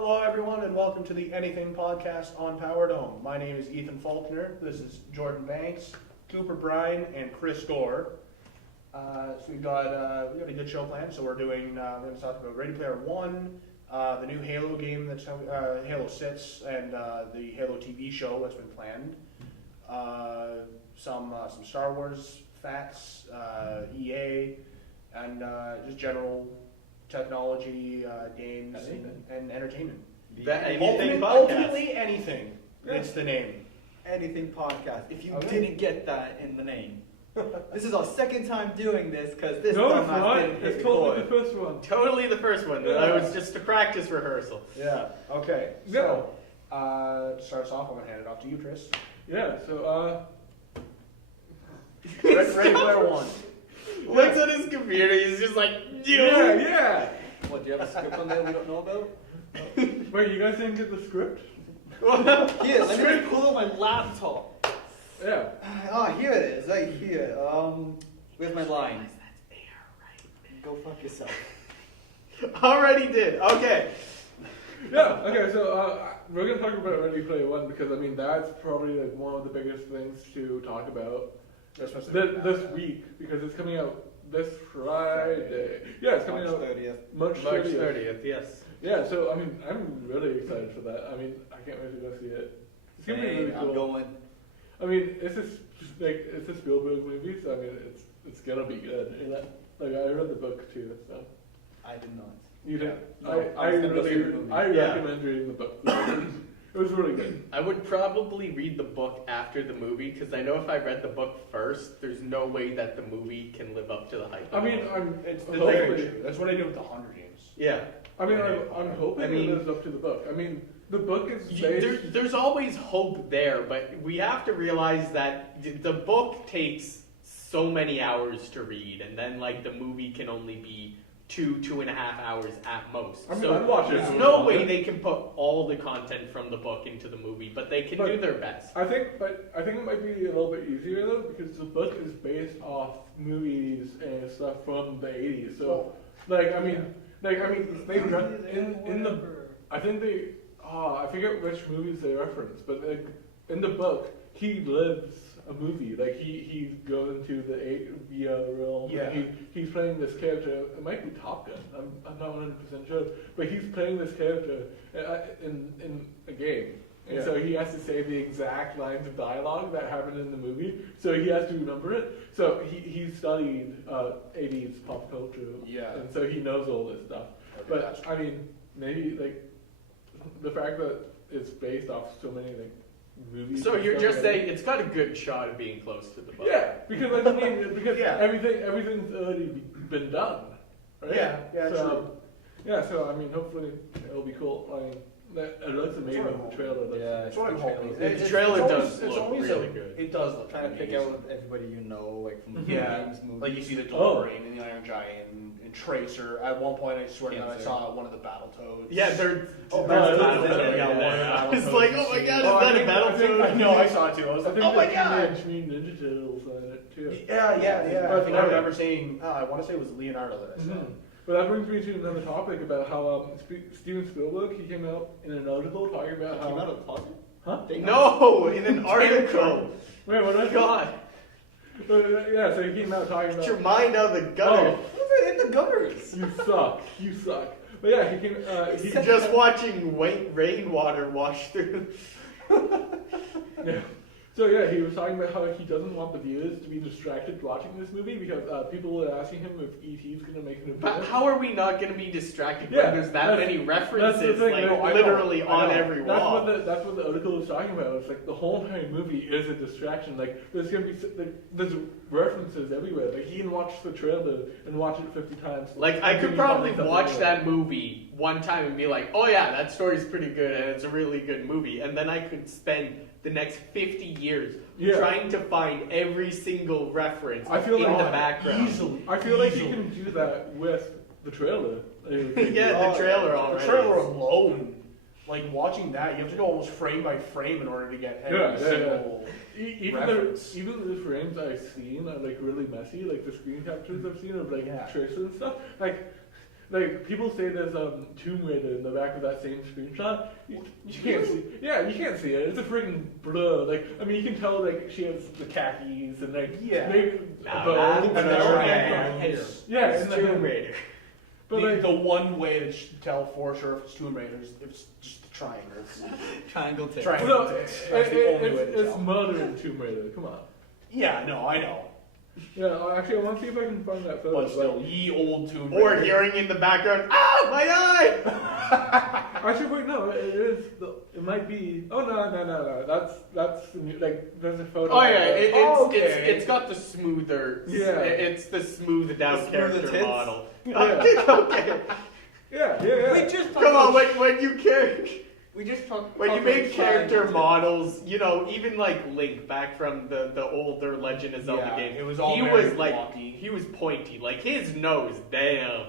Hello, everyone, and welcome to the Anything Podcast on Power Dome. My name is Ethan Faulkner. This is Jordan Banks, Cooper Bryan, and Chris Gore. So we've got a good show planned. So we're going to talk about Ready Player One, the new Halo game that's Halo 6, and the Halo TV show that's been planned. Some Star Wars facts, EA, and just general technology, games, and entertainment. Ultimately anything. Yeah. It's the name. Anything Podcast. If you didn't get that in the name. This is our second time doing this because this time I didn't hit it's totally the first one. Totally the first one. Yeah. That was just a practice rehearsal. Yeah. Okay. So, to start us off, I'm going to hand it off to you, Chris. Yeah, so, Ready Player One. Looks at his computer, he's just like, yeah. What, do you have a script on there we don't know about? Wait, you guys didn't get the script? Here, let me pull up my laptop. Yeah. Here it is, right here. Where's my line? Go fuck yourself. Already did. Okay. Yeah, okay, so we're going to talk about Ready Player One because, I mean, that's probably like one of the biggest things to talk about this week because it's coming out this Friday. Yeah, it's coming out March 30th. Yes. Yeah, so, I mean, I'm really excited for that. I mean, I can't wait to go see it. It's going to be really cool. I'm going. I mean, it's a Spielberg movie, so I mean, it's gonna be good. And like I read the book too, so. I did not. You did? No, I recommend reading the book. It was really good. I would probably read the book after the movie because I know if I read the book first, there's no way that the movie can live up to the hype. I mean, It's very true. That's what I did with the Hunger Games. Yeah. I mean, I'm hoping it lives up to the book. I mean, the book is based... There's always hope there, but we have to realize that the book takes so many hours to read, and then like the movie can only be 2.5 hours at most. I mean, so I'd watch it. there's no way they can put all the content from the book into the movie, but they can do their best. I think it might be a little bit easier though, because the book is based off movies and stuff from the 80s. So, I mean, they in the I think they. I forget which movies they reference, but like, in the book, he lives a movie. Like he goes into the VR realm. Yeah. He's playing this character. It might be Top Gun. I'm not 100% sure, but he's playing this character in a game. And so he has to say the exact lines of dialogue that happened in the movie. So he has to remember it. So he studied 80s pop culture. Yeah. And so he knows all this stuff. But I mean, maybe like the fact that it's based off so many like movies. So you're just saying it's got a good shot of being close to the book. Yeah, because like, I mean, everything's already been done, right? Yeah, true. Yeah, so I mean, hopefully it'll be cool. I mean, it looks amazing. The trailer looks. Yeah, That's what I'm hoping. The trailer does look really good. It does look Trying to pick amazing. out everybody you know, like from the games, movies. Like you see the Wolverine and the Iron Giant and Tracer. At one point, I swear to God, I saw one of the Battletoads. Yeah, they're. I It's like, oh my god, is that a Battletoad? I know, I saw it too. I was like, oh my god! Teenage Ninja Turtles on it too. Yeah. I think I remember seeing. I want to say it was Leonardo that I saw. But that brings me to another topic about how Steven Spielberg, he came out in an article talking about how... Came out of the closet? Huh? No, in an article. Wait, what did I God. Yeah, so he came out talking about... Get your mind out of the gutter. Move it in the gutters. You suck. But yeah, he came... He's just watching rainwater wash through. Yeah. So yeah, he was talking about how he doesn't want the viewers to be distracted watching this movie because people were asking him if E.T.'s going to make an appearance. But how are we not going to be distracted Yeah, when there's that many references thing, like literally on every wall? That's what the article was talking about. It's like the whole entire movie is a distraction. Like there's going to be there's references everywhere. Like he can watch the trailer and watch it 50 times. Like I could probably watch that movie one time and be like, oh yeah, that story's pretty good and it's a really good movie. And then I could spend the next 50 years trying to find every single reference in the background. I feel like you can do that with the trailer. Yeah, the trailer already. The trailer alone, like watching that, you have to go almost frame by frame in order to get every single reference. Even the frames I've seen are like really messy. Like the screen captures I've seen of like Tracer and stuff. Like like people say there's Tomb Raider in the back of that same screenshot. You can't see. Yeah, you can't see it. It's a freaking blur. Like I mean, you can tell like she has the khakis and like Yeah. maybe Nah, bows, that's and not everything. right. Yeah, It's in the Tomb Raider. But the, like, the one way to tell for sure if it's Tomb Raider is if it's just the triangles. Triangle tip. Triangle. no, That's the only way to it's tell. murder in Tomb Raider. Come on. Yeah, no, I know. Yeah, actually, I want to see if I can find that photo. But still, ye old Tomb Raider. Or hearing in the background, ah, my eye! Actually, wait, no, it is. It might be. Oh no. That's the new, like there's a photo. Oh yeah, of it. it's got the smoother. Yeah. It's the smoothed out The character smoother tits? model. Yeah. Okay. Yeah. We just Come on, when you We just talked. when you talked make about character triangle models, you know, even like Link back from the older Legend of Zelda Yeah, game, it was all he very was like blocky. he was pointy, like his nose, damn.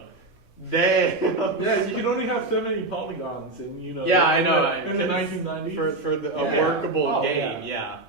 Yeah, you can only have so many polygons, and you know. Yeah, I know. In the 1990s. For a Yeah. workable Oh, game, yeah.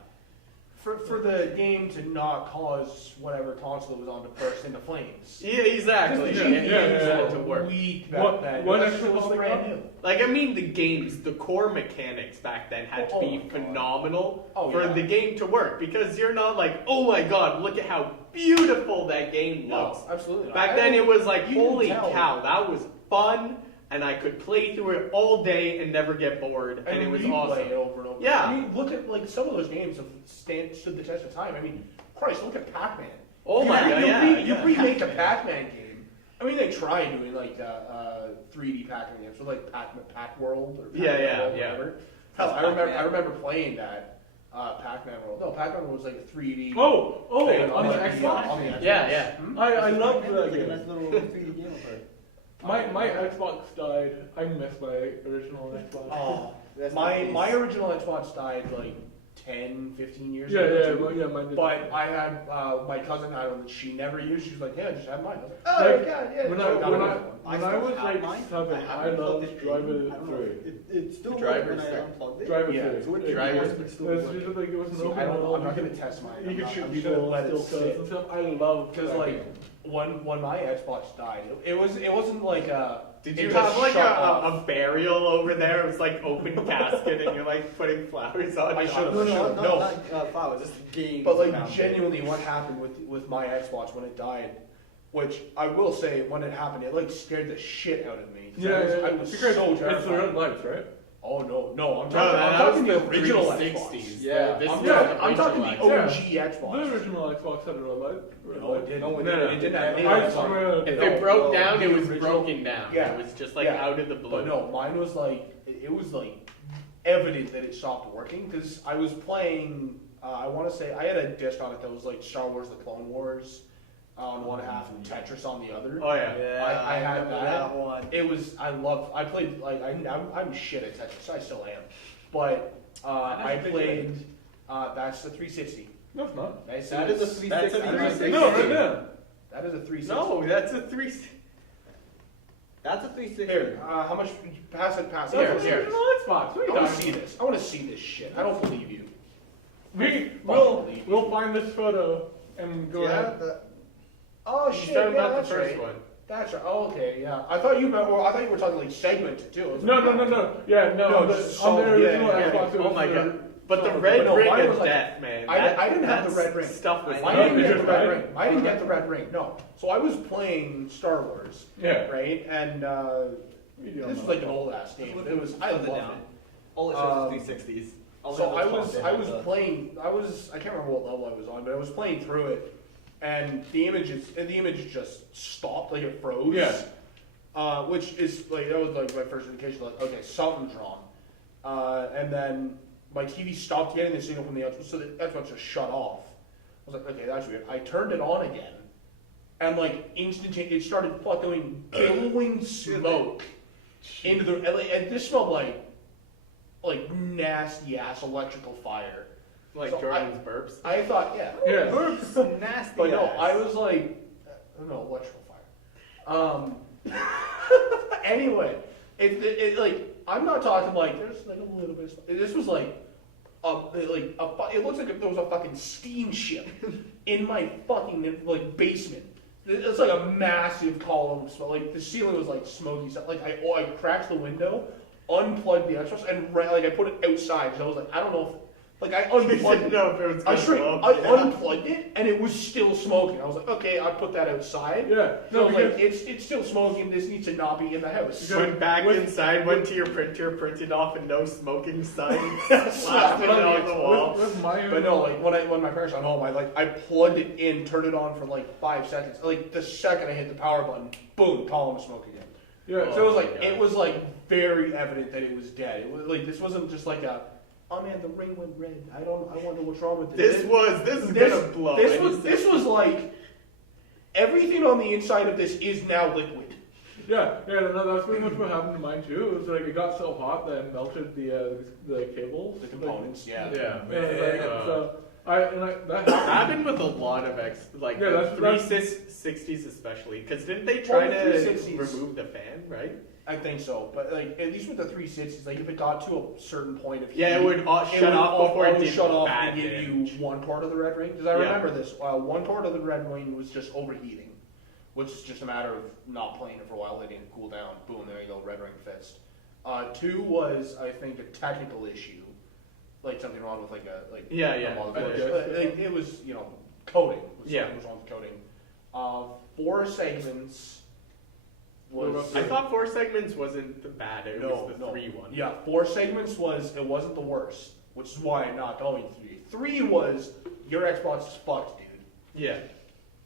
For the game to not cause whatever console it was on to burst into flames. Yeah, exactly. Because Yeah, the yeah, games yeah. were to work. weak What- back then. what Unless extra it was polygon? brand new. Like I mean, the games, the core mechanics back then had to Oh be my God. phenomenal Oh, for yeah. the game to work because you're not like, oh my god, look at how beautiful that game looks. No, absolutely not. Back I then mean, it was like, you can holy tell. cow, that was fun, and I could play through it all day and never get bored, and it was replay awesome. it over and over. Yeah. I mean, look at like some of those games have stood the test of time. I mean, Christ, look at Pac-Man. Oh my god, You yeah. remake a Pac-Man game. I mean, they tried doing like 3D Pac-Man games, so like Pac World or Pac-Man Yeah, World, yeah. whatever. Hell, I Pac-Man. remember playing that Pac-Man World. No, Pac-Man World was like a 3D. Oh, thing on the like, Xbox. on the Xbox. Yeah. Hmm? I love that Like a game. nice little 3D game of it. My Xbox died. I miss my original Xbox. Oh, That's my nice. my original Xbox died like 10, 15 years Yeah, ago. too. mine did. But I had my cousin had one that she never used. She was like, "Yeah, just have mine." I was like, "Oh, Like, God, yeah." when So I- got when it I- with one. When I still was have like mine. 7, I haven't plugged loved it in. Driver I don't know. 3. It still works Driver's when I there. unplugged it. Driver Yeah. 3. So it Drivers was It's still just working. like it was an See, open I don't, world. I'm not gonna test mine. You I'm could not- shoot I'm people gonna let and it steal cars and sit. stuff. I love Because that like game. when my Xbox died, it wasn't like a. Did it you just have like shut a off. burial over there? It was like open casket and you're like putting flowers on I it. should've- No, No. not flowers, just games. But like around it. genuinely, what happened with my Xbox when it died, which I will say when it happened, it like scared the shit out of me. 'Cause I was Because so it's the terrified. red lights, right? Oh no, I'm No, talking, that I'm was talking the original 360s. Xbox. Yeah. This I'm is talking, the I'm talking original the Xbox. OG Xbox. The original Xbox had a red light. No, it didn't. No, it It didn't. didn't have any I lights on it. swear. If No, it broke no, down, the it was original- broken down. Yeah. It was just like Yeah. out of the blue. But no, mine was like it was like evident that it stopped working because I was playing. I want to say I had a disc on it that was like Star Wars: The Clone Wars on one half and Tetris on the other. Oh yeah. Yeah, I had remember that. one. It was I played like I'm shit at Tetris. I still am, but I played. That's the 360. No, it's not. That is That is a 360. 360. No, right there. That is a 360. No, that's a 3. That's a 360. Here, how much? Pass it. That's Here, the here. original Xbox. What are I you want to talking see about? this. I want to see this shit. I don't believe you. We'll find this photo and go Yeah, ahead. Oh He's shit! talking Yeah, about that's the first right. one. That's right. Oh, okay, yeah. I thought you were talking like segmented too. I was No. like, Yeah, No, no. just On the solid, yeah, original yeah. Xbox, it was Oh my the- god. But the so- red no, ring mine of was like- death, man. I didn't have the that red ring. Stuff was I know, didn't get because the red I- ring. I didn't get the red ring. No. So I was playing Star Wars, Yeah. right? And this was like an old ass game. It was. I loved it. All it shows is 360s. All So the I other was ones I have was the- playing. I can't remember what level I was on, but I was playing through it, and the image just stopped, like it froze. Yeah. Which is like that was like my first indication, like okay, something's wrong. And then my TV stopped getting the signal from the Xbox, so the Xbox just shut off. I was like, okay, that's weird. I turned it on again, and like instantaneously, it started fucking billowing smoke into the. And this smelled like nasty ass electrical fire. like So Jordan's burps. I thought, yeah. Yeah. Oops, nasty. But no, ass. I was like, I don't know, electrical fire. Anyway, it like I'm not talking like there's like a little bit. Of, this was like it looks like there was a fucking steamship in my fucking like basement It's like a massive column of smoke. Like the ceiling was like smoky stuff. Like I cracked the window, unplugged the Xbox, and like I put it outside. So I was like, I don't know if like I unplugged it. know if it was I gonna straight, blow I up. Yeah. unplugged it and it was still smoking. I was like, okay, I put that outside. Yeah. So No, like because, it's still smoking. This needs to not be in the house. Went back with- inside, went to your printer, printed off a no smoking sign, Slap slapped it it on on the the wall. with my But no, like when my parents got home, I plugged it in, turned it on for like 5 seconds. Like the second I hit the power button, boom, column of smoke again. yeah. So it was my like God. it was like very evident that it was dead. It was like this wasn't just like a, oh man, the ring went red. I wonder what's wrong with This this. is gonna blow. This was like everything on the inside of this is now liquid. Yeah, no, that's pretty much what happened to mine too. It was like it got so hot that it melted the cables, The components, yeah. Yeah. So that Happened with a lot of Yeah, that's- 360s especially, because didn't they try Well, the to 360s. remove the fan, right? I think so, but like at least with the 360s, like if it got to a certain point of Yeah, it heat, would shut off before it always did shut off bad and give damage. you 1/4 of the red ring. Because I Yeah. remember this. 1/4 of the red ring was just overheating, which is just a matter of not playing it for a while, letting it cool down. Boom, there you go, red ring fixed. 2 was, I think, a technical issue, like something wrong with Yeah, a yeah. motherboard. Okay. It was coating. Yeah. Something was wrong with coating. 4 segments was. I thought 4 segments wasn't the bad. It was the 3 one. Yeah, 4 segments it wasn't the worst, which is why I'm not going 3. 3 was your Xbox is fucked, dude. Yeah.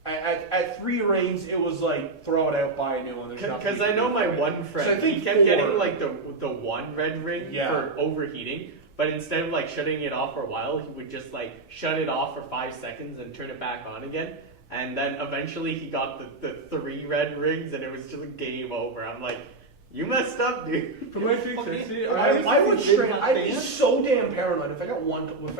At 3 rings, it was like throw it out, buy a new one. There's nothing Because you I can know do my for it. one friend, So I think he kept 4 getting like the one red ring Yeah. for overheating, but instead of like shutting it off for a while, he would just like shut it off for 5 seconds and turn it back on again. And then eventually he got the 3 red rings and it was just a game over. I'm like, you messed up, dude. for my 360, I'd be so damn paranoid if I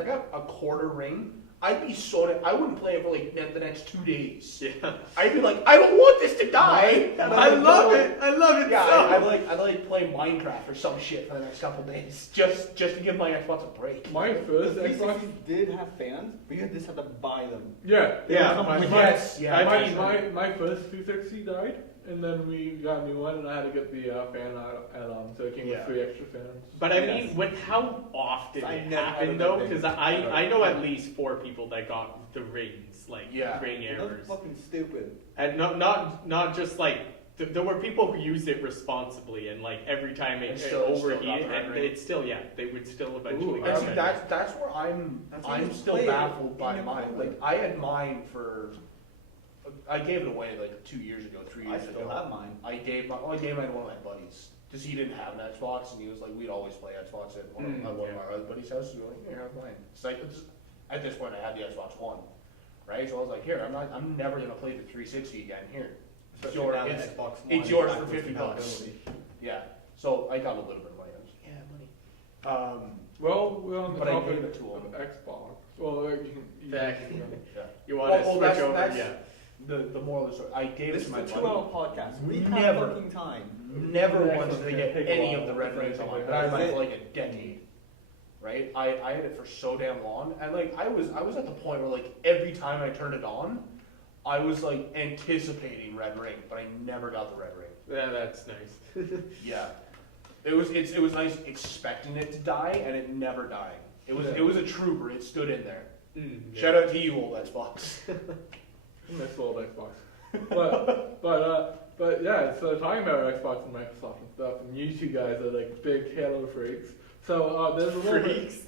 got a quarter ring. I'd be I wouldn't play it for like the next 2 days. Yeah. I'd be like, I don't want this to die. I love it. I love it Yeah, so I'd like play Minecraft or some shit for the next couple days, just to give my Xbox a break. my first The Xbox. 360 did have fans, but you just had to buy them. Yeah, Yeah, Yes, yeah. my first 360 died, and then we got a new one, and I had to get the fan add-on, so it came Yeah. with 3 extra fans. But I Yes. mean, with how often I it never happened had a though, ring. because I know at least 4 people that got the rings, like Yeah. ring That's errors, fucking stupid. and not just like there were people who used it responsibly, and like every time And it still got overheated, the red and ring. it's still they would still eventually Ooh, get And see, red. that's where I'm That's why you still play it baffled by in your mine. phone. Like I had mine for, I gave it away like 2 years ago, 3 I years still ago. have mine. I gave mine to one of my buddies because he didn't have an Xbox and he was like, we'd always play Xbox at one of our other buddies' houses. We were like, here, have mine. It's like at this point, I had the Xbox One, right? So I was like, here, I'm never gonna play the 360 again. Here, Especially yours- now that it's- Xbox it's One yours is for backwards $50. compatibility. yeah. So I got a little bit of money. I was like, yeah, money. Well, we're on the But I topic gave it to of him. Xbox. Well, you Back. can Yeah. You want to Well, switch that's- over? that's- Yeah. The moral of the story, I gave This it is to my a buddy. 2-hour podcast. We have Never. fucking time. Never Yeah, once it's did I gonna get take a any while. of the red It's gonna rings on take mine, a but I had while. mine for like a decade. Right? I had it for so damn long, and like I was at the point where like every time I turned it on, I was like anticipating red ring, but I never got the red ring. Yeah, that's nice. Yeah, it was nice expecting it to die, and it never died. It was a trooper. It stood in there. Yeah. Shout out to you, old Xbox. miss old Xbox. But yeah, so talking about Xbox and Microsoft and stuff, and you two guys are like big Halo freaks. So there's a little bit. Freaks.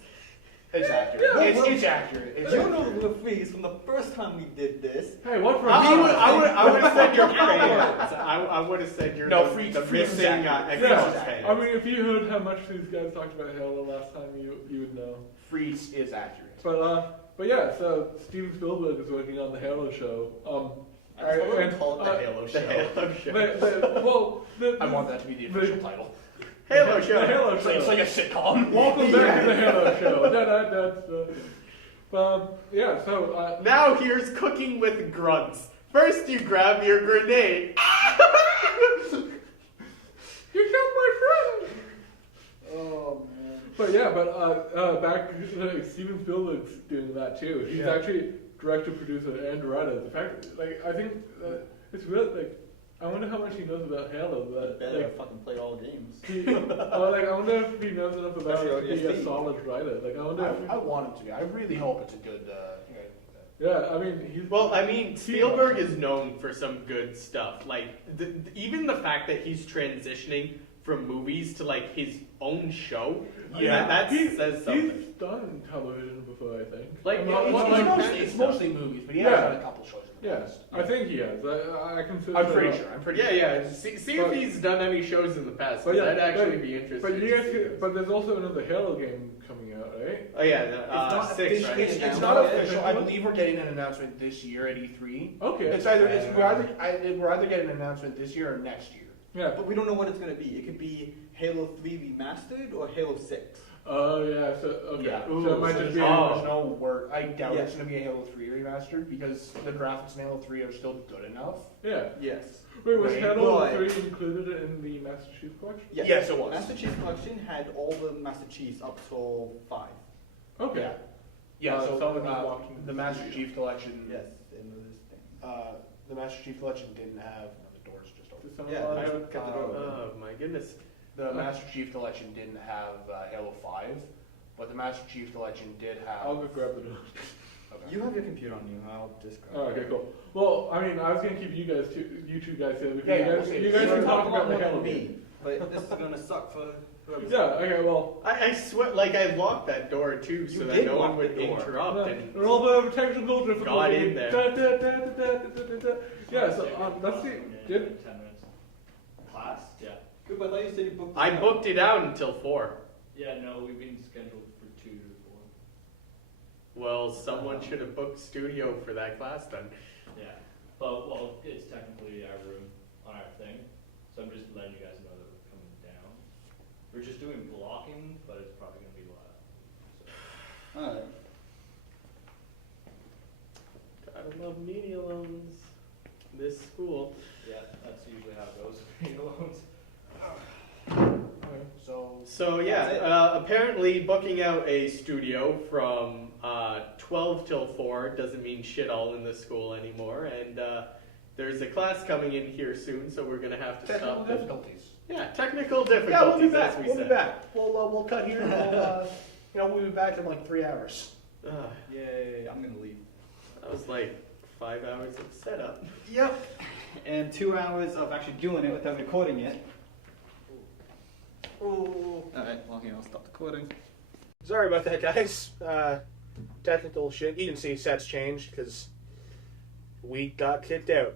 It's accurate. Yeah, It's accurate. It's You accurate. know the freeze from the first time we did this. Hey, what for? I would have said your fans. I would have said your No, the freaks- the freaks missing exactly. Xbox Yeah, fans. I mean, if you heard how much these guys talked about Halo last time, you would know. Freeze is accurate. But yeah, so Steven Spielberg is working on the Halo show. That's what we and, call it, the Halo the show. Halo show. I want that to be the official title. Halo The show. Halo It's show. like, it's like a sitcom. Welcome back to the Halo show. Yeah, so Now here's cooking with grunts. First you grab your grenade. you killed my friend. Oh man. But yeah, back Steven Spielberg's doing that too. He's Yeah. actually director, producer, and writer. The fact, like, I think It's weird. Like, I wonder how much he knows about Halo. But Better like, fucking play all games. I wonder if he knows enough about it to be a ODST. solid writer. Like, I wonder. If I want him to be. I really hope it's a good. yeah, I mean, he's. Well, I mean, Spielberg is known for some good stuff. Like, even the fact that he's transitioning from movies to like his own show, Yeah. that says something. He's done television before, I think. Like, I'm yeah, not- it's not It's, like- mostly, it's mostly movies, but he has Yeah. done a couple shows. In the Yeah, past. I think he has. I consider. I'm pretty sure. I'm pretty Yeah, sure. yeah. See if But- he's done any shows in the past. But 'Cause yeah, I'd actually but- be interested. But you to guys, see could, this. but there's also another Halo game coming out, right? Oh yeah, not 6, officially right? It's announced not yet. official. I believe we're getting an announcement this year at E3. Okay. We're either getting an announcement this year or next year. Yeah. But we don't know what it's gonna be. It could be Halo 3 remastered or Halo 6. Oh yeah. So okay. Yeah. So it might So just there's be. no word. I doubt Yeah. it's going to be a Halo 3 remastered because the graphics in Halo 3 are still good enough. Yeah. Yes. Wait, was Right. Halo Right. 3 included in the Master Chief Collection? Yes, it was. Master Chief Collection had all the Master Chiefs up till 5. Okay. Yeah. Yeah, so somebody walking the Master Chief Collection. Yes, in this thing. The Master Chief Collection didn't have. No, the doors just open. Did someone Yeah, log I out? got the door open. Oh my goodness. The Master Chief Collection didn't have Halo 5, but the Master Chief Collection did have. I'll go grab the door. Okay. You have your computer on you. I'll just grab Oh, it. okay, cool. Well, I mean, I was gonna keep you two guys here because Yeah, yeah, you guys, we'll see. you guys You're can gonna talk a about lot the more Halo than game. me, but this is gonna suck for whoever's. Yeah. Okay. Well. I swear, like I locked that door too, so You that did no one lock would the door. interrupt. And A little bit of technical difficulty. Got in there. Yeah. So let's see. Did 10 minutes. Class? Yeah. Good, but I thought you said you booked. I booked it out until 4. Yeah, no, we've been scheduled for 2 to 4. Well, someone should have booked studio for that class then. Yeah. But, well, it's technically our room on our thing. So I'm just letting you guys know that we're coming down. We're just doing blocking, but it's probably going to be live. So. Alright. Gotta love media loans. This school. Yeah, that's usually how it goes for media loans. So yeah, That's it. apparently booking out a studio from 12 till 4 doesn't mean shit all in the school anymore, and there's a class coming in here soon, so we're gonna have to Technical stop. This. difficulties. Yeah, technical difficulties. Yeah, we'll be as back. we We'll be said. back. We'll cut here. And we'll be back in like 3 hours. Yay, I'm gonna leave. That was like 5 hours of setup. Yep. And 2 hours of actually doing it without recording it. Alright, well here, I'll stop recording. Sorry about that, guys. Technical shit. You can see sets changed because we got kicked out.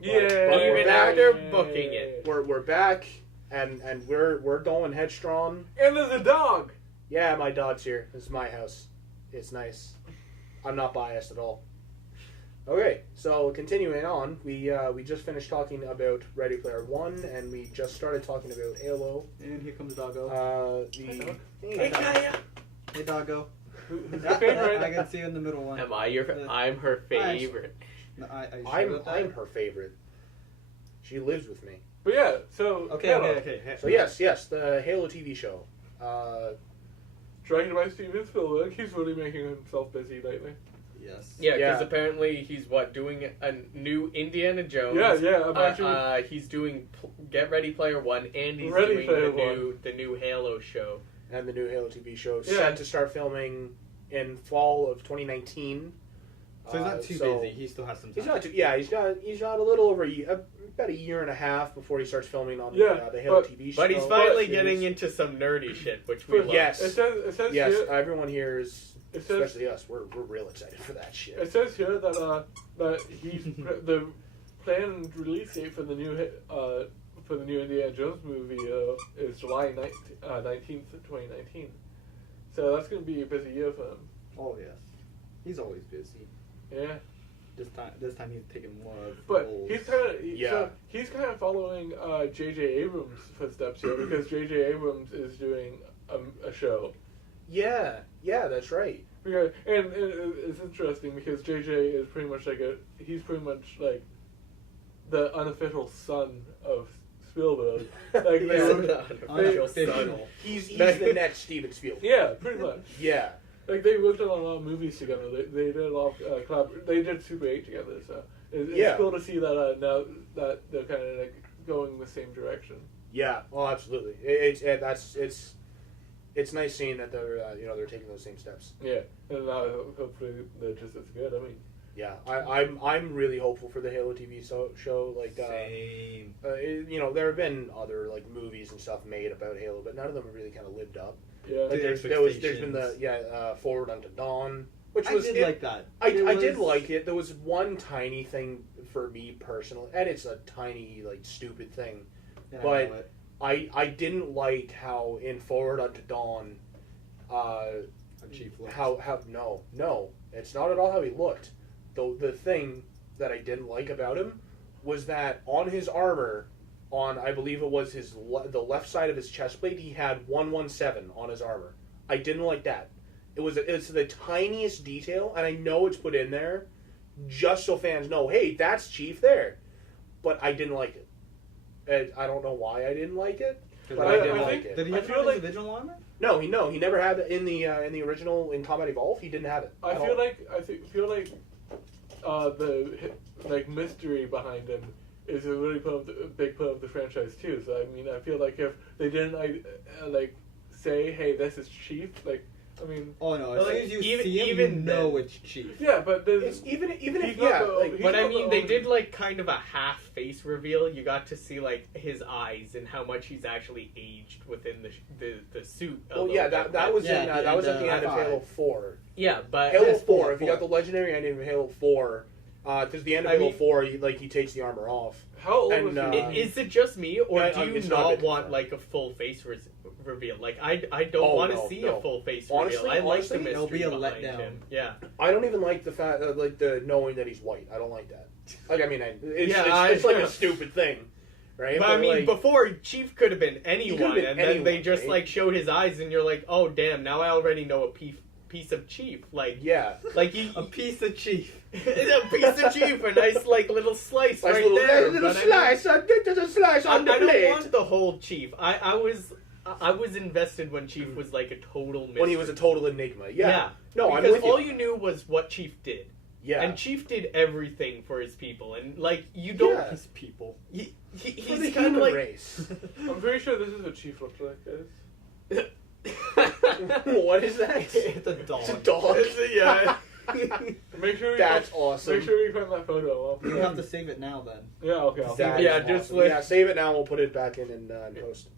Yeah. But we're Even back. after booking it. We're back, and we're going headstrong. And there's a dog. Yeah, my dog's here. This is my house. It's nice. I'm not biased at all. Okay, so continuing on, we just finished talking about Ready Player One, and we just started talking about Halo. And here comes Doggo. Hey Doggo. Who's your favorite? I can see you in the middle one. Am I your? I'm her favorite. No, are you sure I'm about that? I'm her favorite. She lives with me. But yeah. So Okay, Halo, okay. So yes, the Halo TV show. directed by Steven Spielberg. He's really making himself busy lately. Yes. Yeah, because Yeah. apparently he's doing a new Indiana Jones. Yeah. I'm actually. He's doing Get Ready Player One, and he's Ready doing Player the new Halo show. And the new Halo TV show Yeah. set to start filming in fall of 2019. So he's not too so busy. He still has some time. He's not too. Yeah, he's got a little over about a year and a half before he starts filming on Yeah, the Halo but- TV show. But he's finally series. getting into some nerdy shit, which we But love. yes. It says Yes, here. everyone here is, It says especially us. We're real excited for that shit. It says here that he's the planned release date for the new Indiana Jones movie is July 19th, 2019. So that's going to be a busy year for him. Oh yes. He's always busy. Yeah, This time he's taking more of but roles. he's kind of following J.J. Abrams' footsteps here because J.J. Abrams is doing a show. Yeah, that's right. Because, and it's interesting because JJ is pretty much he's pretty much like the unofficial son of Spielberg. Like Yeah. Unofficial They- son. He's the next Steven Spielberg. yeah, pretty much. Yeah. Like they worked on a lot of movies together. They did a lot of they did Super 8 together. So It's cool to see that now that they're kind of like going the same direction. Yeah, well, absolutely. It's nice seeing that they're they're taking those same steps. Yeah, and now hopefully they're just as good. I mean, yeah, I'm really hopeful for the Halo TV show. Like, Same. There have been other like movies and stuff made about Halo, but none of them have really kind of lived up. yeah. Like, there's been Forward Unto Dawn, which was like that. I did like it. There was one tiny thing for me personally, and it's a tiny like stupid thing, but I didn't like how in Forward Unto Dawn, Chief looks. no, it's not at all how he looked. The thing that I didn't like about him was that on his armor, on I believe it was the left side of his chest plate, he had 117 on his armor. I didn't like that. It's the tiniest detail, and I know it's put in there just so fans know, hey, that's Chief there. But I didn't like it. And I don't know why I didn't like it, but I didn't like it. Did he I have feel like- individual armor? No, he never had it in the original in Combat Evolve. He didn't have it. I at feel all. like the like mystery behind him is a really big part of the franchise too. So I mean, I feel like if they didn't like say, hey, this is Chief, like. I mean, Oh no! As Well, soon as you even- see him, even you know then- it's Chief. yeah, but there's It's even he's if not yeah, the- like he's But I not mean, the they only- did like kind of a half face reveal. You got to see like his eyes and how much he's actually aged within the suit. a well, little yeah, bit. that was Yeah, in at the that was end at the end of 5. Halo 4. Yeah, but Halo Yes, 4. four, If you four. got the legendary ending of Halo 4, because the end of I Halo mean- 4, he takes the armor off. How old and, was he? Is it just me, or Yeah, do you it's not not a bit want different. like a full face reveal? Like I don't Oh, want to no, see no. a full face Honestly- reveal. I like honestly, the it'll mystery be a behind letdown. him. Yeah, I don't even like the fact like the knowing that he's white. I don't like that. Like I mean, it's like a stupid thing, right? but I mean, like, before Chief could have been could've anyone, been and then they anyone, just right? like showed his eyes, and you're like, oh damn, now I already know a piece of Chief. Like yeah, like he A piece of Chief. a piece of Chief, a nice like little slice nice right little, there. little but I mean, slice. There's a slice I on the don't plate. want the whole Chief. I was invested when Chief was like a total mystery. When he was a total enigma. Yeah. No, I'm because with all you. you knew was what Chief did, Yeah. and Chief did everything for his people, and like you don't. Yeah. His people. For the He's kind human of like. race. I'm pretty sure this is what Chief looks like, guys. What is that? It's a dog. It's a dog. Yeah. Make sure we That's Make awesome. sure we find that photo. You have to save it now then. Yeah, okay. I'll That Yeah, is just awesome. like- yeah. Save it now. We'll put it back in post.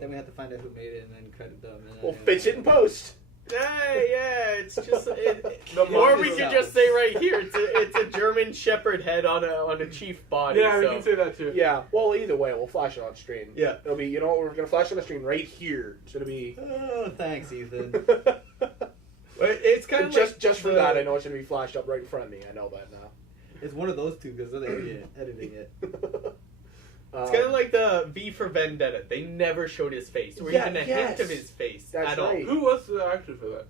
Then we have to find out who made it and then credit them. And We'll then- fix it in post. Yeah, it's just. The Or mark we is could out. just say right here, it's a German Shepherd head on a Chief body. Yeah, we so. can say that too. Yeah. Well, either way, we'll flash it on screen. Yeah. It'll be. You know what? We're gonna flash it on the screen right here. So it'll be. Oh, thanks, Ethan. But it's kind of just for that, I know it's gonna be flashed up right in front of me. I know that now. It's one of those two because they're editing it. It's kind of like the V for Vendetta. They never showed his face, or Yeah, even a yes. hint of his face That's at all. right. Who was the actor for that?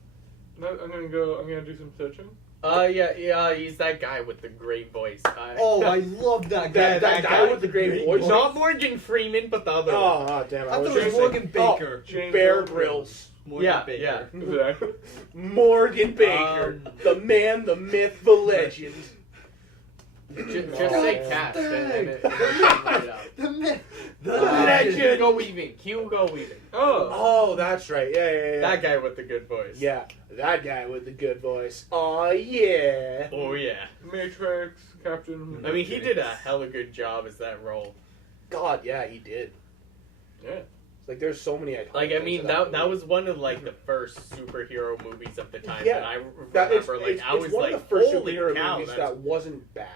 I'm gonna do some searching. Yeah, he's that guy with the great voice. Oh, I love that guy. That guy with the great voice? Not Morgan Freeman, but the other one. Oh, damn! I thought it was gonna say- Morgan Baker. James Bear Earl Grylls. Morgan Yeah, Baker. yeah. Is it actually? Morgan Baker, the man, the myth, the legend. Just say cast, and it'll come right up. The myth. The legend. Hugo Weaving. Hugo Weaving. Oh. Oh, that's right. Yeah. That guy with the good voice. Yeah, that guy with the good voice. Oh yeah. Oh yeah. Matrix, Captain. I mean, he did a hella good job as that role. God, yeah, he did. Yeah. It's like there's so many iconic Like, I things mean, in that movie. was one of like the first superhero movies of the time. Yeah. And I That is, remember, like, it's, I was it's one like, of the first holy superhero cow, movies that's- that wasn't bad.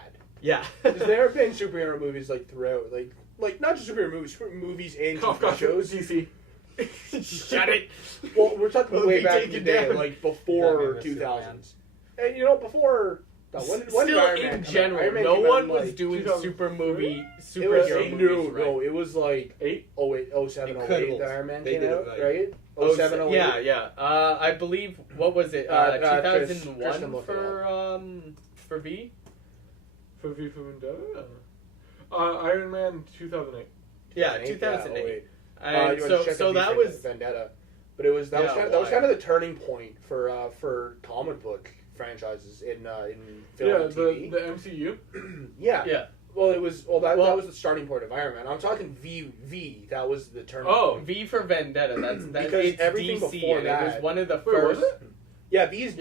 Yeah. Because there have been superhero movies like throughout, like not just superhero movies and TV shows. DC. Shut it. Well, we're talking Will way be back in the taken day, down. like before Batman vs 2000s. And you know, before when did Still, Iron Man in come out? general, Iron Man no came out one in, was like, doing 2003? It was superhero movies, right? no, it was like 8? 08, 07, 08 Incredibles. that Iron Man They came did it out, right. right? Oh, 07, 08. yeah. I believe, what was it? Chris 2001 can look it for V? For V for Vendetta? Iron Man 2008. Yeah, 08, 2008. 08. And You wanted to check so the that V for was Vendetta, but that was Yeah, kind of why? the turning point for comic book franchises in film and TV. the MCU. Yeah. Yeah. Well, that was the starting point of Iron Man. I'm talking V. That was the turning point. V for Vendetta. That's Because it's everything DC, before and that- it was one of the Wait, first. was it? Yeah, V is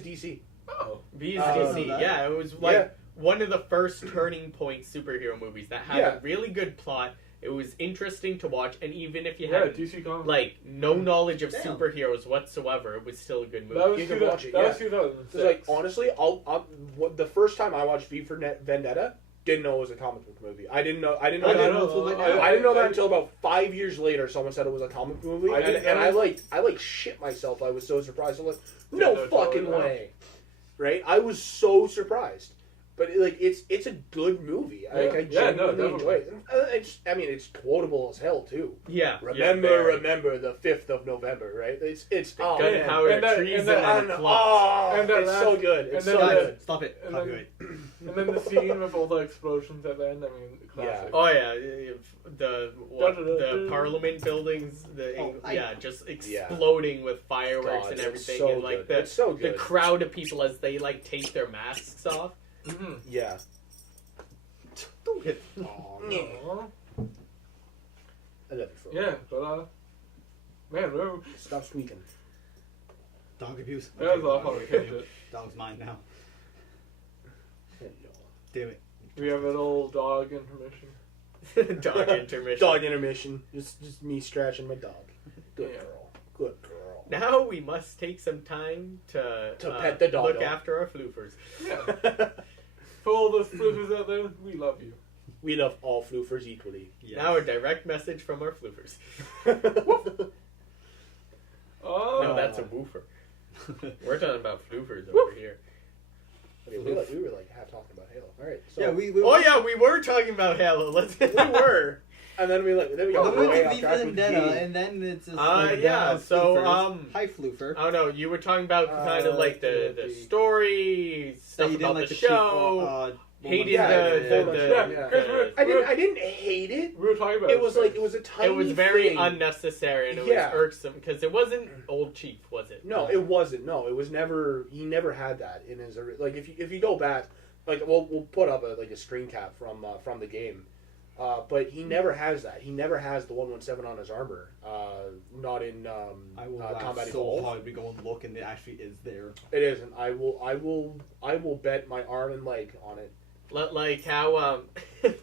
DC. Oh. V is Uh, DC. Yeah, it was like yeah. one of the first turning point superhero movies that had Yeah. a really good plot. It was interesting to watch, and even if you Yeah, had DC Comics. like no knowledge of Damn. superheroes whatsoever, it was still a good movie. that was You can 2000 watch it, that yeah. was 2006. It's like honestly, the first time I watched V for Vendetta, didn't know it was a comic book movie. I didn't know I didn't know until like now. I didn't know that until about 5 years later. Someone said it was a comic book movie, I and, didn't and I know. like shit myself. I was so surprised. I'm like, Didn't no know until fucking now. way, right? I was so surprised. But it's a good movie. I Yeah. genuinely Yeah, no, enjoy it. It's quotable as hell too. Yeah, Remember the 5th of November, right? It's the oh, man. gunpowder And that- treason and that- and, And, the plot. oh, And then it's that- so good. It's and so then good. Stop it. And then- Copyright. And then the scene with all the explosions at the end. I mean, classic. Oh yeah, the Parliament buildings, just exploding with fireworks God, and it's everything, so and like good. It's so the good. crowd of people as they like take their masks off. Mm-hmm. Yeah. Don't hit. Aw. I love it. Yeah, but man, bro, Stop squeaking. Dog abuse. that was off on a tangent. Dog's mine now. Damn it. We have an old dog intermission. Dog intermission. Dog intermission. Just me scratching my dog. Good Yeah. girl. Good girl. Now we must take some time to pet the dog. look after our floofers. Yeah. For all the floofers out there, we love you. We love all floofers equally. Yes. Now a direct message from our floofers. Oh. No, that's a woofer. We're talking about floofers over here. Okay, we were like half talking about Halo. All right. So Yeah, we Oh yeah, we were talking about Halo. Let's. we were, and then we got we way went off to track with Vendetta, G. and then it's just Yeah, so, hi Floofer. I don't know. You were talking about kind of like the the- story So stuff you didn't about like the the show. Hated Yeah, the yeah. I didn't hate it. We were talking about It was like it was a tiny. It was very thing. unnecessary and it Yeah. was irksome because it wasn't Old Chief, was it? No, it wasn't. No, it was never. He never had that in his like. If you go back, like we'll put up a screen cap from the game, but he never has that. He never has the 117 on his armor. Not in I will Combat laugh so Evolved. hard we go and look, and it actually is there. It isn't. I will bet my arm and leg on it. Like how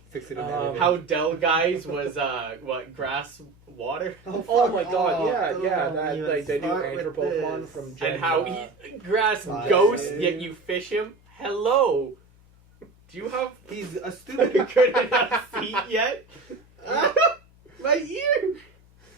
Fix it in how Del Guys was what grass water Oh my god! Yeah. That like the new Andrew Pokemon this. from Gen, and how grass Right. ghosts yet you fish him. Hello, do you have He's a a stupid. good enough feet yet? My ear.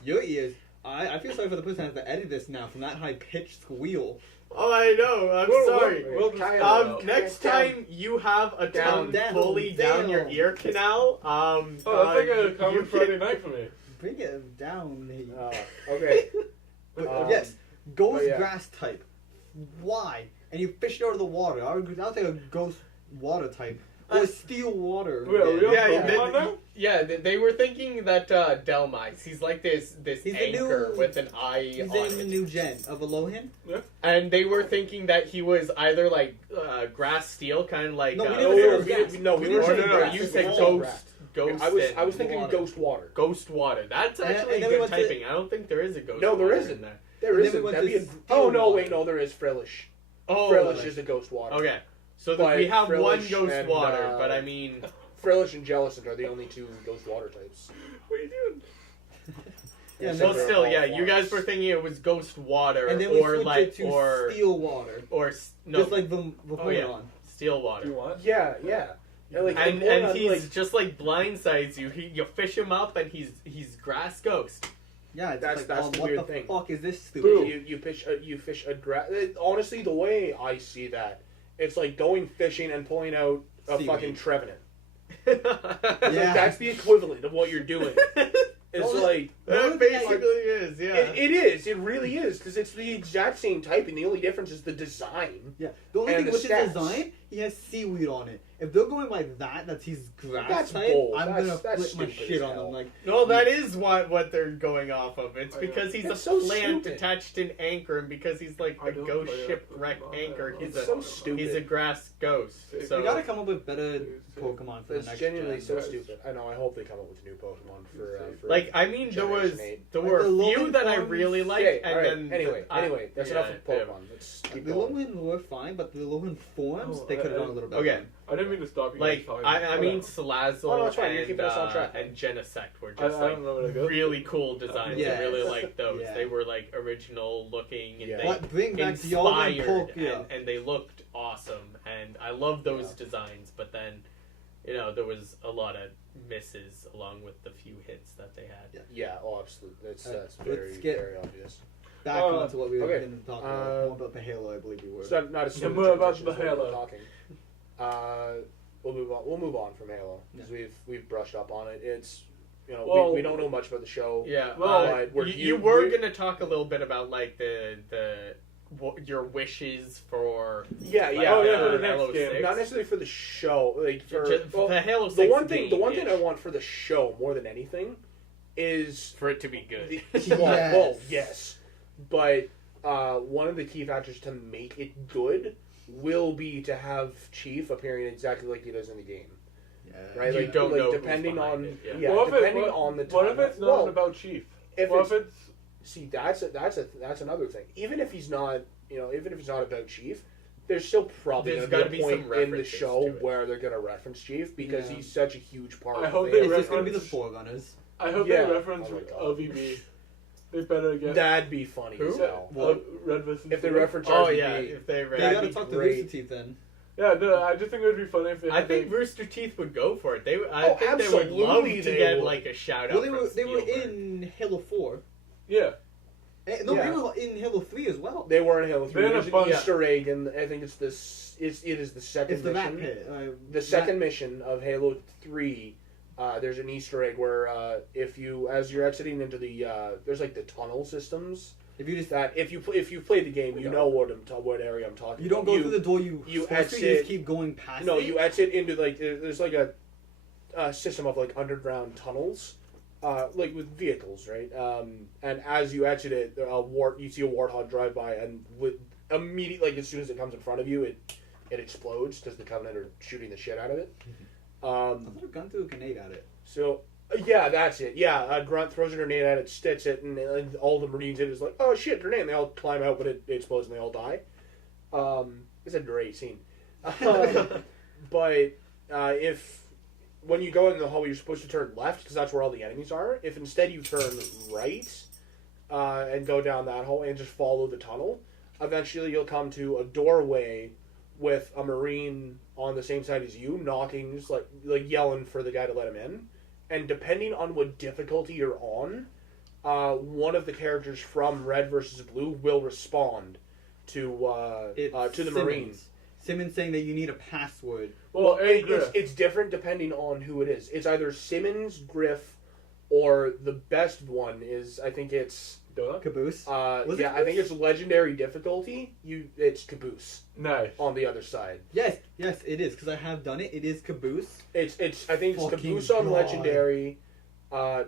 Your ears. I feel sorry for the person that has to edit this now from that high pitched squeal. Oh, I know. I'm sorry. Next time you have a tongue down, fully down your down. ear canal, Oh, that's like a you common can- Friday night for me. Bring it down, Nate. Okay. Yes, ghost but yeah. grass type. Why? And you fish it out of the water. I'll take a ghost water type. Or steel water. Wait, are we on Yeah, Pokemon now? Yeah, they were thinking that Delmice, he's like this He's the anchor new- with an eye He's on in the it. new gen of Alohan. And they were thinking that he was either like grass steel, kind of like No, we No, didn't we say didn't- grass. no, we were or saying no, grass. you We said were saying ghost. grass. Ghost. I was thinking water. ghost water. Ghost water. That's And- actually and then we good went to- typing. I don't think there is a ghost. No, there water isn't. in there. There And then isn't. we went That'd to be a, steel oh no! water. Wait, no, there is Frillish. Oh, Frillish is the ghost water. okay. So But we have one Frillish ghost and, water, but I mean, Frillish and Jellicent are the only two ghost water types. What are you doing? Yeah, Except well, they're still, all yeah. You guys waters. were thinking it was ghost water, And then we or switched like, it to or steel water. no, Just like the oh yeah, Vaporeon. steel Do you water. want? Yeah. Yeah, like, And Vaporeon, he's like, just like blindsides you. You fish him up, and he's grass ghost. Yeah, it's That's- like, that's oh, the what weird the thing. fuck is this stupid? Boo. You fish a grass. Honestly, the way I see that, it's like going fishing and pulling out a Seaweed. fucking trevenant. Yeah. That's the equivalent of what you're doing. It's Well, like That basically is, yeah. it is. It really is because it's the exact same type, and the only difference is the design. Yeah, the only And thing the with stats. his design, he has seaweed on it. if they're going like that's his grass That's type, bold. I'm That's gonna flip my stupid shit as on hell. them. Like, No, that is what they're going off of. It's I know. because he's It's a so plant stupid. attached to an anchor, and because he's like I the don't ghost play shipwreck Pokemon. anchor, he's It's so stupid. He's a grass ghost. We So we gotta come up with better Pokemon for the It's next genuinely gen. so Yes. stupid. I know. I hope they come up with new Pokemon for like, I mean, there Generation 8. were Like a the few Logan that I forms. really liked, Okay, and alright, then anyway, that's enough of yeah. Pokemon. Let's keep The going. Lolan were fine, but the Lolan forms Oh, they could have I- done a little better. Okay. I didn't mean to stop you. Like, guys talking. I mean, Whatever. Salazzle Oh, no, it's fine. You're keeping us on track. and Genesect were I just don't know where to go. like really cool designs. Yes. I really liked those. Yeah. They were like original looking, and Yeah. they But bring back the old inspired, Pokemon. and they looked awesome, and I love those designs. But then, there was a lot of misses along with the few hits that they had. Yeah, oh, absolutely. That's Let's very get- very obvious. Back onto what we were okay. going to talk about. More about the Halo, I believe we were. So not a smooth more about transition the is what we're Halo. talking. We'll move on. We'll move on from Halo because we've brushed up on it. It's Well- we don't know much about the show. Yeah, Well, but we're you were we- gonna talk a little bit about like your wishes for Yeah, like, yeah. Oh, yeah, for for the Halo next game. 6. Not necessarily for the show, like for Just the Halo 6 the one thing I game-ish. want for the show more than anything is for it to be good. well, yes, but one of the key factors to make it good will be to have Chief appearing exactly like he does in the game, right? You like, don't like know who's depending behind on it, yeah. yeah, What if depending what, on the time. What if it's not well, about Chief? if What it's, if it's see, that's another thing. Even if he's not, even if he's not about Chief, there's still probably There's going to gotta be be a some point in the references show to it. where they're going to reference Chief because Yeah. he's such a huge part. I of hope the they fandom. It's going to be the reference- Forerunners. I hope Yeah. they reference Oh my God. OVB. They better get That'd be funny Who? as hell. Red versus If they Blue. reference Oh RVB, yeah, if they They read. That'd got to be talk to great. Rooster Teeth then. Yeah, no, I just think it would be funny if they. I had think like, Rooster Teeth would go for it. I Oh, think they would love absolutely to they get would. like a shout Well, out. they were Spielberg. in Halo 4. Yeah, No, Yeah. they were in Halo 3 as well. they were in Halo 3. They had a There's an bunch- Easter egg, and I think it's this. It is the second It's the Rat mission. Pit. The second mission of Halo 3. There's an Easter egg where if you, as you're exiting into the, there's like the tunnel systems. If you just That if you've played the game, you know what area I'm talking. you don't about. go through the door you you supposed to, you exit- just keep going past No, it. you exit into like there's like a system of like underground tunnels, like with vehicles, right? And as you exit it, you see a warthog drive by, and with immediately, like as soon as it comes in front of you, it explodes because the Covenant are shooting the shit out of it. I thought a gun threw a grenade at it. So yeah, that's it. Yeah, Grunt throws a grenade at it, sticks it, and all the Marines in it is like, oh shit, grenade! And they all climb out, but it explodes and they all die. It's a great scene. But if when you go in the hallway, you're supposed to turn left because that's where all the enemies are. If instead you turn right and go down that hallway and just follow the tunnel, eventually you'll come to a doorway with a Marine on the same side as you, knocking, just like yelling for the guy to let him in. And depending on what difficulty you're on, one of the characters from Red versus Blue will respond to the Marine. Simmons saying that you need a password. well, hey, It's different depending on who it is. It's either Simmons, Griff, or the best one is, I think it's Caboose. Was it I think it's legendary difficulty. It's Caboose nice. on the other side. Yes, it is because I have done it. It is Caboose. I think it's Fucking Caboose on God. legendary,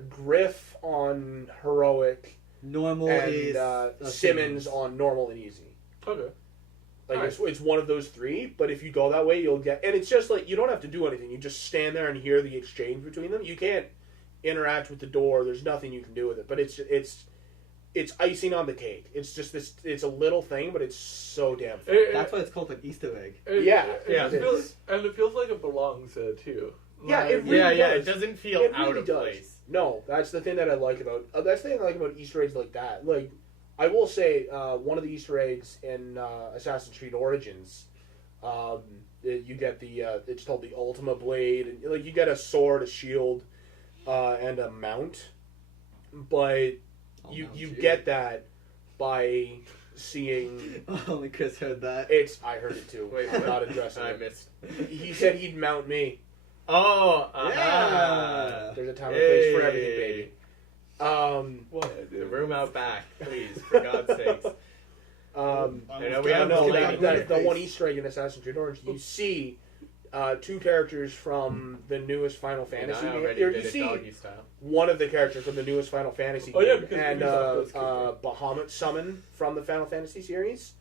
Griff on heroic, Normal and is Simmons on normal and easy. Okay. Like Nice. it's one of those three, but if you go that way, you'll get. And it's just like you don't have to do anything. You just stand there and hear the exchange between them. You can't interact with the door. There's nothing you can do with it. But it's icing on the cake. It's just this. It's a little thing, but it's so damn fun. That's why it's called like Easter egg. Yeah, it it feels, is. and it feels like it belongs there too. Yeah, Like, it really Yeah, does. it doesn't feel It out really of does. place. No, that's the thing that I like about. That's the thing I like about Easter eggs like that. Like, I will say, one of the Easter eggs in Assassin's Creed Origins, you get the. It's called the Ultima Blade, and like you get a sword, a shield, and a mount, but you get that by seeing. Only Chris heard that. It's. I heard it too. Wait, I'm not addressing I it. missed. He said he'd mount me. Oh, Yeah. There's a time and place for everything, Hey. baby. The room out back, please, for God's sakes. I know we have no, to that, take that, the one Easter egg in Assassin's Creed Orange, you see two characters from the newest Final Fantasy And I game. already You did it see doggy style. one of the characters from the newest Final Fantasy Oh, yeah, game, because and Ubisoft does keep Bahamut summon from the Final Fantasy series.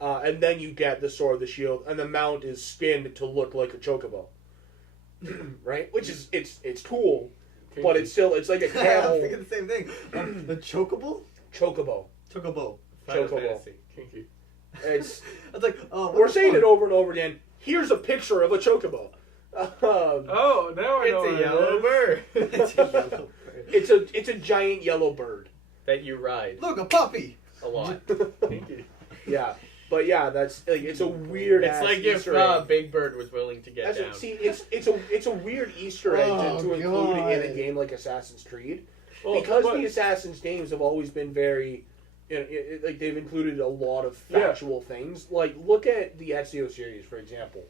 And then you get the sword, the shield, and the mount is skinned to look like a chocobo. Right? Which is, it's cool, but it's still, it's like a I'm camel thinking the same thing. The chocobo? chocobo. Chocobo. Final Chocobo. Fantasy. Kinky. It's, I was like, oh, what we're the saying fuck? it over and over again. Here's a picture of a chocobo. Oh, now I know. It's a what yellow it is. bird It's a yellow bird. It's a giant yellow bird. that you ride Look, a puppy. a lot. Kinky. Yeah, but yeah, that's like it's a weird. It's like if Easter egg. Big Bird was willing to get That's down. see, it's a weird Easter egg Oh, to include in a God. game like Assassin's Creed, Well, because but- the Assassin's games have always been very, like they've included a lot of factual things. Like look at the Ezio series, for example.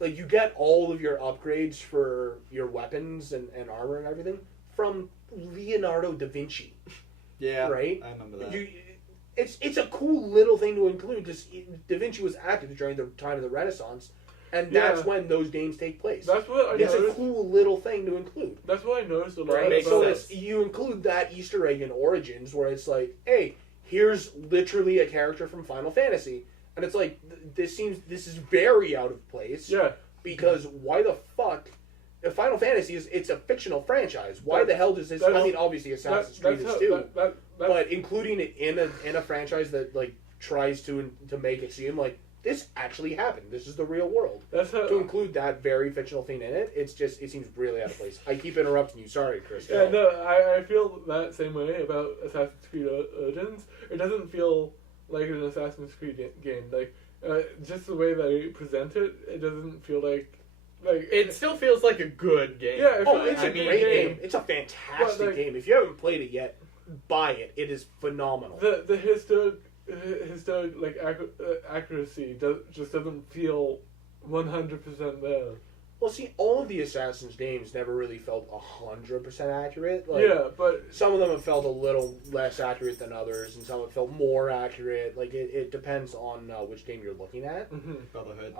Like you get all of your upgrades for your weapons and armor and everything from Leonardo da Vinci. Yeah, Right? I remember that. It's a cool little thing to include. Just Da Vinci was active during the time of the Renaissance, and that's Yeah. when those games take place. That's what I It's a noticed. cool little thing to include, That's what I noticed a lot right? Makes So about. sense. you include that Easter egg in Origins, where it's like, hey, here's literally a character from Final Fantasy, and it's like this is very out of place. Yeah, Because why the fuck? Final Fantasy it's a fictional franchise. Why the hell does this? I that's- mean, obviously Assassin's Creed that's is how, too. that's But including it in a franchise that like tries to make it seem like this actually happened. This is the real world. that's how. To include that very fictional thing in it, it seems really out of place. I keep interrupting you. Sorry, Chris. Yeah, no, I feel that same way about Assassin's Creed Origins. It doesn't feel like an Assassin's Creed game. Like, just the way that they present it, it doesn't feel like It still feels like a good game. Yeah, Oh, it's I a mean, great game. game. It's a fantastic But, like- game. If you haven't played it yet, buy it. It is phenomenal. the historic like accuracy just doesn't feel 100% there. Well, see, all of the Assassin's games never really felt 100% accurate. Like, Yeah, but some of them have felt a little less accurate than others, and some have felt more accurate. Like it depends on which game you're looking at. Brotherhood.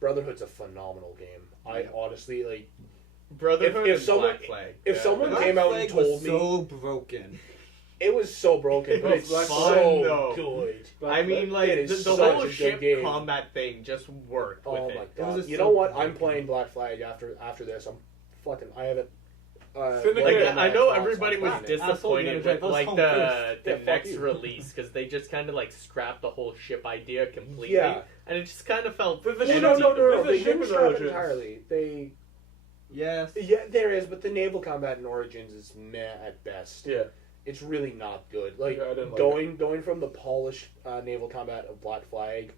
Brotherhood's a phenomenal game. I honestly like. Brotherhood If and someone- Black Flag. if Yeah. someone Black came out Flag and told was me so broken. it was so broken, but It it's was so fun, though. good. I mean, like It is the such a whole good ship game. combat thing just worked with Oh it. my It was god! a You so know what? broken I'm playing Black Flag after this. I have it. Syndicate. Like on my I know Xbox, everybody I'm was playing it. disappointed Asshole, with yeah, like home the first. Yeah, fuck next you. release because they just kind of like scrapped the whole ship idea completely, Yeah. and it just kind of felt. The No, ship- no, no, no, no. There's a They ship didn't in scrap it Origins. entirely. They Yes. yeah, there is, but the naval combat in Origins is meh at best. Yeah, It's really not good. Like Yeah, I didn't like going from the polished naval combat of Black Flag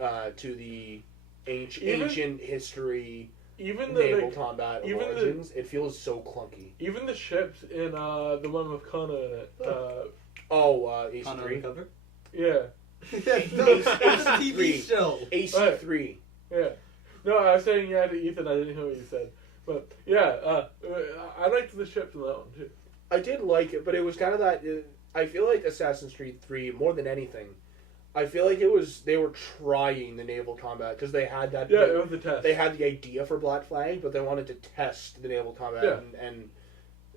to the Even- ancient history even the naval like, combat of even the- Origins, it feels so clunky. even the ships in the one with Connor in it. Oh, Connor AC3. Undercover? Yeah, Yes, no, it's a TV show. AC3. yeah. No, I was saying yeah to Ethan. I didn't hear what you said, but yeah, I liked the ships in that one too. I did like it, but it was kind of that. I feel like Assassin's Creed 3 more than anything. I feel like they were trying the naval combat because they had that. Yeah, it was a test. They had the idea for Black Flag, but they wanted to test the naval combat, Yeah. and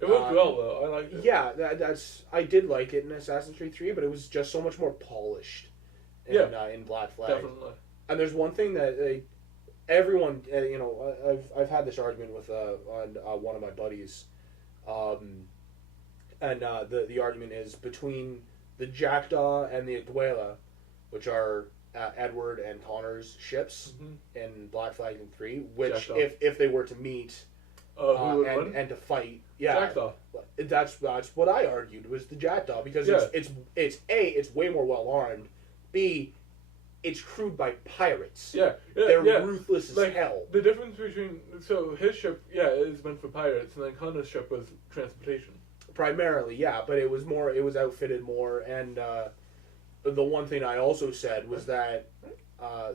It worked well though. I liked it. yeah, that's I did like it in Assassin's Creed 3, but it was just so much more polished. In Black Flag. Definitely. And there's one thing that everyone, I've had this argument with one of my buddies, and the argument is between the Jackdaw and the Aquila, which are Edward and Connor's ships in Black Flag and 3, which Jackdaw. if they were to meet Who would win? and to fight, yeah, Jackdaw. that's what I argued was the Jackdaw because Yeah. it's way more well armed. B, it's crewed by pirates. Yeah, yeah, They're yeah. ruthless as Like, hell. The difference between his ship, is meant for pirates, and then Connor's ship was transportation. Primarily, yeah, but it was outfitted more, and the one thing I also said was that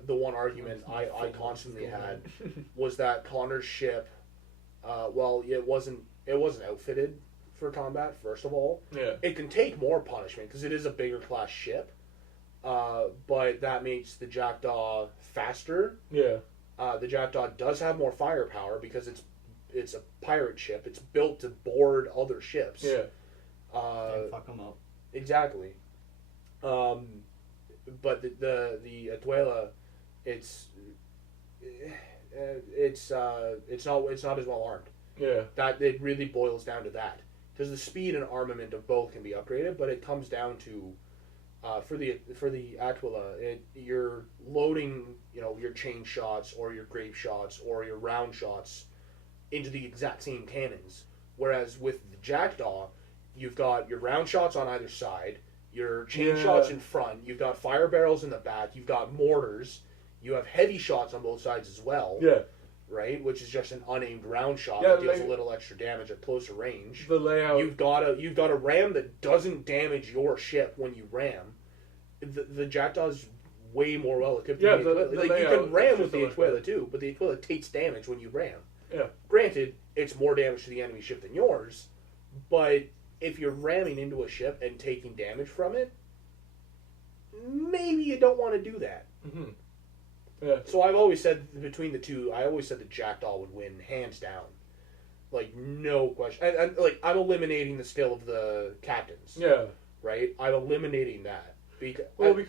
the one argument I constantly had was that Connor's ship, it wasn't outfitted for combat. First of all, Yeah, it can take more punishment because it is a bigger class ship, but that makes the Jackdaw faster. Yeah. The Jackdaw does have more firepower because it's a pirate ship. It's built to board other ships. Yeah. And fuck them up. Exactly. But the Atuela, it's not as well armed. Yeah. That it really boils down to that, because the speed and armament of both can be upgraded, but it comes down to for the Aquila, you're loading your chain shots or your grape shots or your round shots into the exact same cannons, whereas with the Jackdaw, you've got your round shots on either side, your chain shots in front, you've got fire barrels in the back, you've got mortars, you have heavy shots on both sides as well. Yeah. Right, which is just an unaimed round shot Yeah, that deals a little extra damage at closer range. The layout. You've got a ram that doesn't damage your ship when you ram. The Jackdaw's way more well equipped. Yeah, than the Aquila. Like, you layout can ram is with the just Aquila too, but the Aquila takes damage when you ram. Yeah. Granted, it's more damage to the enemy ship than yours, but if you're ramming into a ship and taking damage from it, maybe you don't want to do that. Mm-hmm. Yeah. So I've always said between the two, I always said the Jackdaw would win hands down, like no question. And like I'm eliminating the skill of the captains. Yeah. Right. I'm eliminating that because even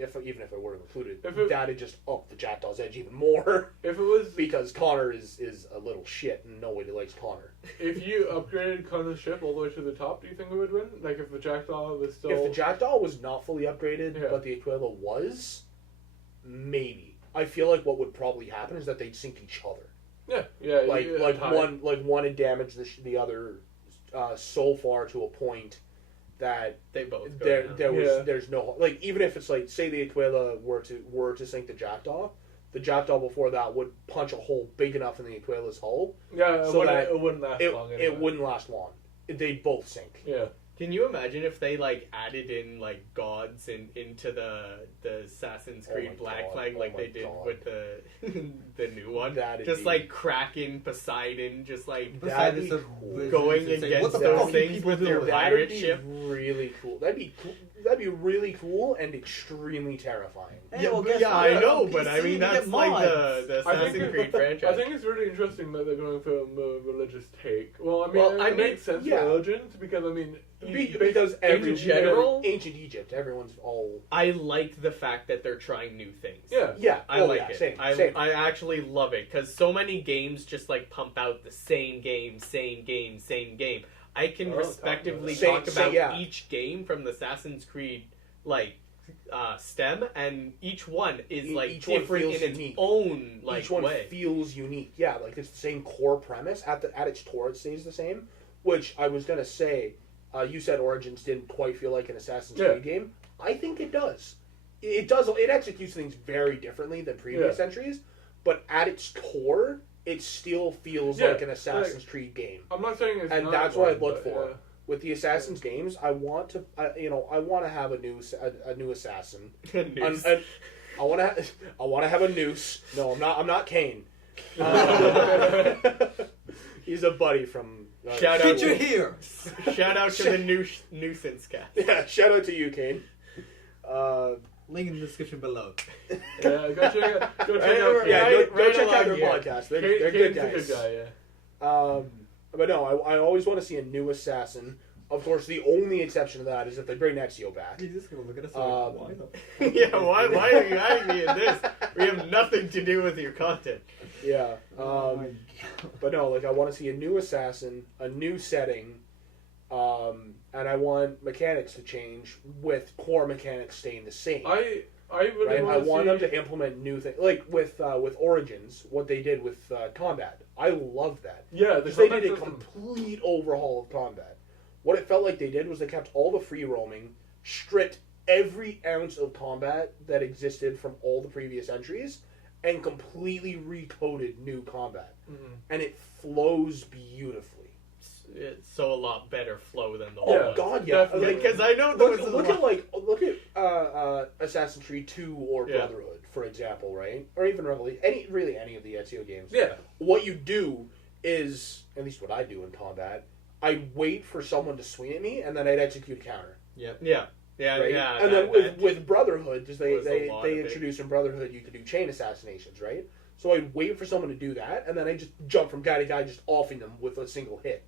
if it were included, that'd just up the Jackdaw's edge even more. If it was because Connor is a little shit and nobody likes Connor. If you upgraded Connor's ship all the way to the top, do you think it would win? Like if the Jackdaw was still. If the Jackdaw was not fully upgraded, but the Aquila was. Maybe. I feel like what would probably happen is that they'd sink each other. Yeah. One would damage the other so far to a point that they both there's no like even if it's like say the Aquila were to sink the Jackdaw before that would punch a hole big enough in the Aquila's hull. Yeah, so that it wouldn't last long. Anyway. It wouldn't last long. They'd both sink. Yeah. Can you imagine if they like added in like gods into the Assassin's Creed Black Flag like they did with the the new one? Just like Kraken, Poseidon, just like going against those things with your pirate ship. Really cool. That'd be really cool and extremely terrifying. I know, but I mean that's like the Assassin's Creed franchise. I think it's really interesting that they're going for a more religious take. Well, I mean, it makes sense for religions because I mean. Because in general, ancient Egypt, everyone's all. I like the fact that they're trying new things. Yeah. I like it. Same. I actually love it because so many games just like pump out the same game. I can respectively talk about each game from the Assassin's Creed stem, and each one is like different in its own like each one way. Feels unique. Yeah, like it's the same core premise. At its core, it stays the same. Which I was gonna say. You said Origins didn't quite feel like an Assassin's Creed game. I think it does. It does. It executes things very differently than previous entries, but at its core, it still feels like an Assassin's Creed game. I'm not saying it's and not that's what I look for. Yeah. With the Assassin's games, I want to, I want to have a new assassin. I want to have a noose. No, I'm not Kane. He's a buddy from. Shout out to here. Shout out to the nuisance cast. Yeah, shout out to you, Kane. Link in the description below. Yeah, go check out. Go check out their podcast. They're good guys. A good guy, yeah. But no, I always want to see a new assassin. Of course, the only exception to that is if they bring Ezio back. He's just gonna look at us yeah, why are you adding me in this? We have nothing to do with your content. Yeah. But no, like I want to see a new assassin, a new setting, and I want mechanics to change with core mechanics staying the same. I really want them to implement new things, like with Origins, what they did with combat. I love that. Yeah, they did a complete overhaul of combat. What it felt like they did was they kept all the free roaming, stripped every ounce of combat that existed from all the previous entries, and completely recoded new combat. Mm-hmm. And it flows beautifully. It's so a lot better flow than the whole Oh god, yeah. Because I know look at Assassin's Creed 2 or Brotherhood, for example, right? Or even any of the Ezio games. Yeah. What you do is, at least what I do in combat, I wait for someone to swing at me, and then I'd execute a counter. Yep. Yeah. Yeah, right? yeah. And then with Brotherhood, because was a they lot of it. introduced in Brotherhood, you could do chain assassinations, right? So I'd wait for someone to do that, and then I just jump from guy to guy, just offing them with a single hit.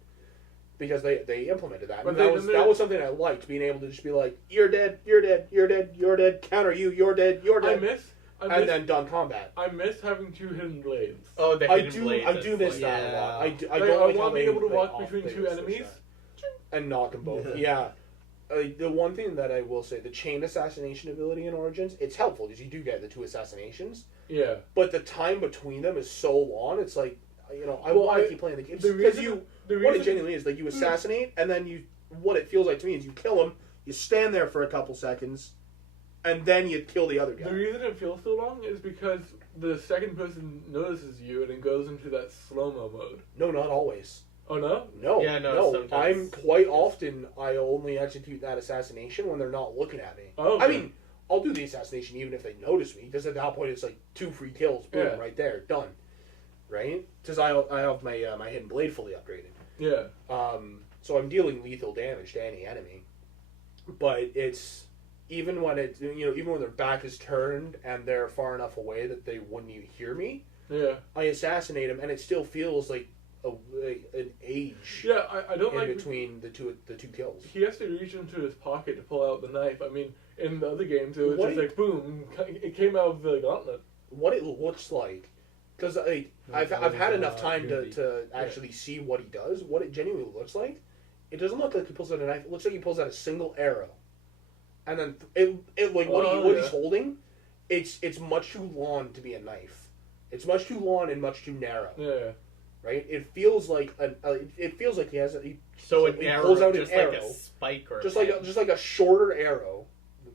Because they implemented that. But And that was something I liked, being able to just be like, you're dead, you're dead, you're dead, you're dead, counter you, you're dead, you're dead. And then done combat. I miss having 2 hidden blades. Oh, the I hidden blades. do miss like, that a lot. I I don't like how want to be able to they walk off between they 2 switch enemies. that. And knock them both. Yeah. The one thing that I will say, the chain assassination ability in Origins, it's helpful because you do get the 2 assassinations. Yeah. But the time between them is so long, it's like, I Well, want to keep playing the game. the Because reason- what it genuinely is, like, you assassinate, and then what it feels like to me is you kill them, you stand there for a couple seconds, and then you kill the other guy. The reason it feels so long is because the second person notices you and it goes into that slow-mo mode. No, not always. Oh, no? No, Yeah, no, no. sometimes. Quite often, I only execute that assassination when they're not looking at me. Oh, okay. I mean, I'll do the assassination even if they notice me, because at that point it's like 2 free kills, boom, Yeah. right there, done. Right? Because I have my hidden blade fully upgraded. Yeah. So I'm dealing lethal damage to any enemy. But it's even when even when their back is turned and they're far enough away that they wouldn't even hear me, Yeah. I assassinate them, and it still feels like an age Yeah, I don't in like... between the two kills. He has to reach into his pocket to pull out the knife. I mean, in the other games, it was What just do like, boom, it came out of the gauntlet. What it looks like, because I've had enough time to actually see what he does. What it genuinely looks like, it doesn't look like he pulls out a knife. It looks like he pulls out a single arrow, and then what he's holding, it's much too long to be a knife. It's much too long and much too narrow. Yeah. Right? It feels like he has So he an arrow, pulls out just an like arrow, a spike or just a like a shorter arrow,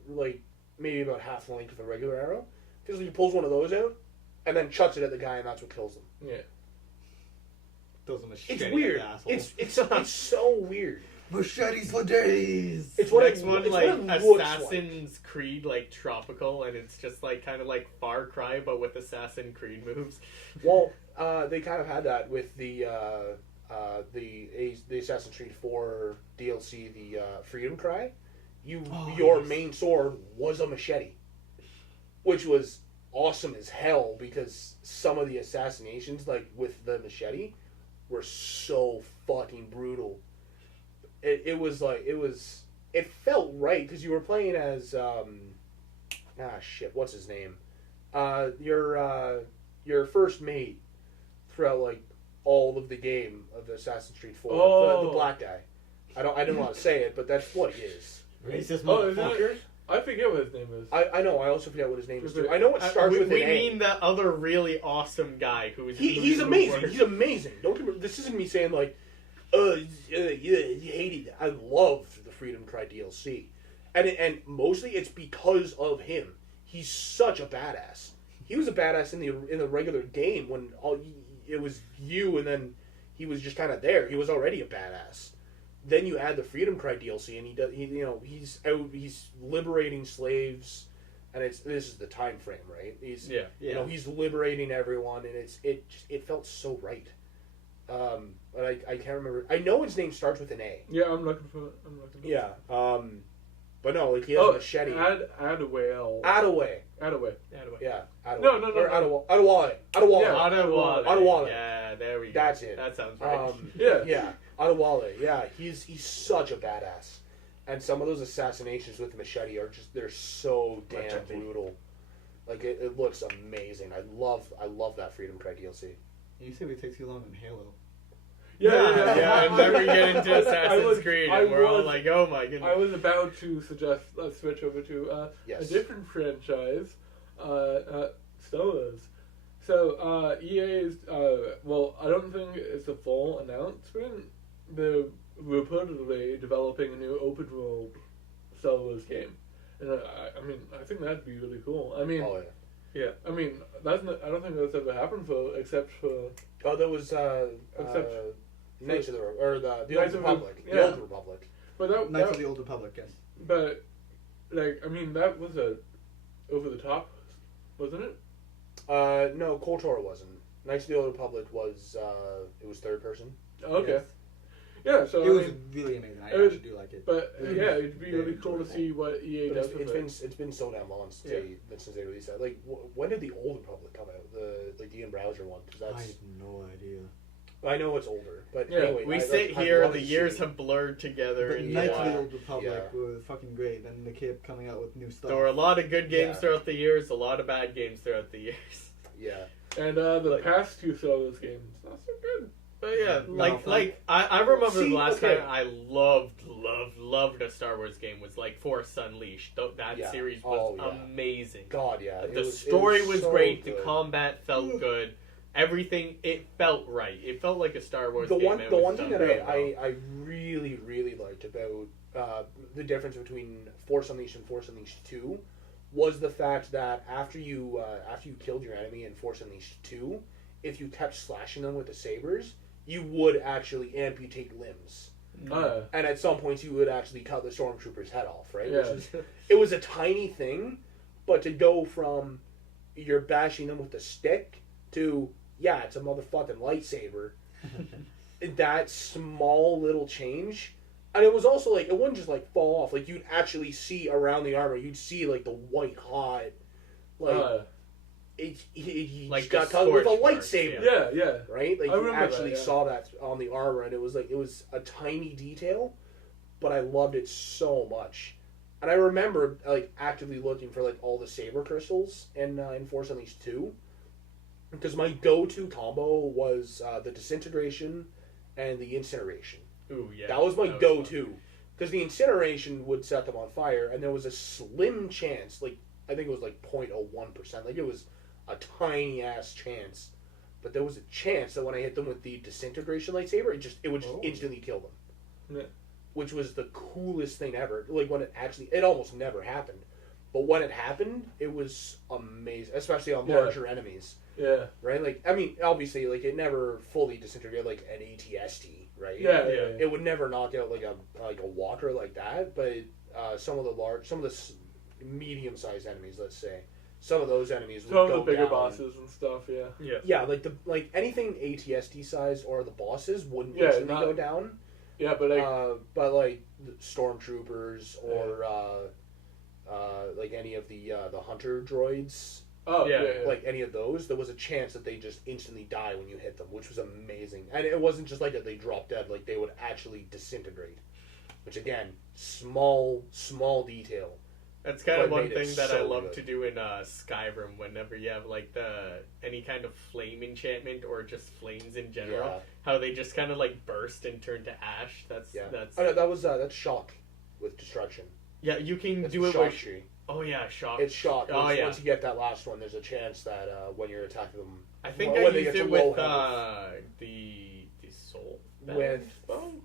like maybe about half the length of a regular arrow. Feels like he pulls one of those out, and then chucks it at the guy, and that's what kills him. Yeah. Those are It's weird. It's so weird. Machetes for days. It's what Next it, one, it's like what it looks Assassin's Creed, like tropical, and it's just like kind of like Far Cry, but with Assassin Creed moves. like. Well, they kind of had that with the Assassin's Creed 4 DLC, the Freedom Cry. Your main sword was a machete, which was awesome as hell because some of the assassinations, like with the machete, were so fucking brutal. It felt right because you were playing as what's his name? Your first mate throughout like all of the game of Assassin's Creed 4. The black guy. I didn't want to say it, but that's what he is. Racist Oh, is motherfuckers. I forget what his name is. I know. I also forget what his name is too. I know it starts we with an A. mean the other really awesome guy who's He's amazing. He's amazing. Don't get me. This isn't me saying like, you hated it. I loved the Freedom Cry DLC, and mostly it's because of him. He's such a badass. He was a badass in the regular game when it was you, and then he was just kind of there. He was already a badass. Then you add the Freedom Cry DLC, and he's liberating slaves, and this is the time frame, right? He's liberating everyone, and it felt so right. But I can't remember. I know his name starts with an A. Yeah, I'm looking for it. Yeah. But no, like he has a machete. Adawale. Adaway. Yeah. Adaway. No. Or Adawale. Adawale. Yeah. Adawale. Yeah, there we go. That's it. That sounds right. Yeah. Adawale. Yeah, he's such a badass, and some of those assassinations with the machete they're so damn brutal. Like it looks amazing. I love that Freedom Cry DLC. You said it takes too long in Halo. Yeah. And then we get into Assassin's Creed, and we're all was- like, oh my goodness. I was about to suggest let's switch over to a different franchise, Star Wars. So EA is I don't think it's a full announcement. They're reportedly developing a new open world Star Wars game, and I think that'd be really cool. I mean, Oh yeah. yeah, I mean I don't think that's ever happened except for There was Except- Knights of the the Knights Old of the- Republic. yeah. The Old Republic. but that, Knights that of the Old Republic, yes. but like I mean that was a over the top, wasn't it? No, KOTOR wasn't. Knights of the Old Republic was it was third person. Okay. Yes. Yeah, so It I was mean, really amazing. I it was- actually do like it. but Very- yeah, it'd be very really cool to enjoyable. see what EA But does it's with been it. it's been so damn long since Yeah. they released that. Like, when did the Old Republic come out? The in-browser one? 'Cause I that's have no idea. I know it's older, but Yeah, anyway, We I'd here, love the to years see- have blurred together. The And Knights yeah. of the Old Republic Yeah. were fucking great, and they kept coming out with new stuff. there were a lot of good games Yeah. throughout the years, a lot of bad games throughout the years. Yeah, And the Like- past two Star Wars games, not so good. But yeah, No, I remember See, the last okay. time I loved a Star Wars game was like Force Unleashed. That Yeah. series was Oh, yeah. amazing. God, yeah. The story was so great. good. The combat felt good. Everything, it felt right. It felt like a Star Wars The game. one, It the was one thing done that really well. I really liked about the difference between Force Unleashed and Force Unleashed 2 was the fact that after you killed your enemy in Force Unleashed 2, if you kept slashing them with the sabers, you would actually amputate limbs. And at some points, you would actually cut the stormtrooper's head off, right? Yeah. It was a tiny thing, but to go from you're bashing them with a stick to, yeah, it's a motherfucking lightsaber, that small little change. And it was also like, it wouldn't just like fall off. Like, you'd actually see around the armor, you'd see like the white hot, like, he Like got the cut with a scorch marks, lightsaber. yeah. Right? Like, I you remember actually that, yeah. saw that on the armor, and it was like, it was a tiny detail, but I loved it so much. And I remember like actively looking for like all the saber crystals in Force Unleashed 2, because my go-to combo was the disintegration and the incineration. Ooh, yeah. That was my fun. go-to, because the incineration would set them on fire, and there was a slim chance, like I think it was like 0.01%, like it was a tiny ass chance, but there was a chance that when I hit them with the disintegration lightsaber, it would just instantly kill them. Yeah. Which was the coolest thing ever. Like when it almost never happened, but when it happened, it was amazing, especially on larger enemies. Yeah. Right? Like, I mean, obviously, like, it never fully disintegrated like an ATST, right? Yeah. It would never knock out like a walker like that, but some of the medium-sized enemies, let's say, some of those enemies would Some go of the bigger down. bosses and stuff, yeah. Yeah. Yeah, like anything ATST size or the bosses wouldn't Yeah, instantly not- go down. Yeah, but like, But like the stormtroopers or like any of the hunter droids, Yeah, like any of those, there was a chance that they just instantly die when you hit them, which was amazing. And it wasn't just like that they dropped dead; like they would actually disintegrate. Which again, small detail. That's kind of But one made it thing that I so love good. to do in Skyrim. Whenever you have like any kind of flame enchantment or just flames in general, Yeah. how they just kind of like burst and turn to ash. That's Yeah, oh, no, that's shock with destruction. yeah. You can That's do the it shock with tree. oh yeah, shock. It's shock. Oh Once, yeah. once you get that last one, there's a chance that when you're attacking them, I think when I they used get it to low with health. the soul.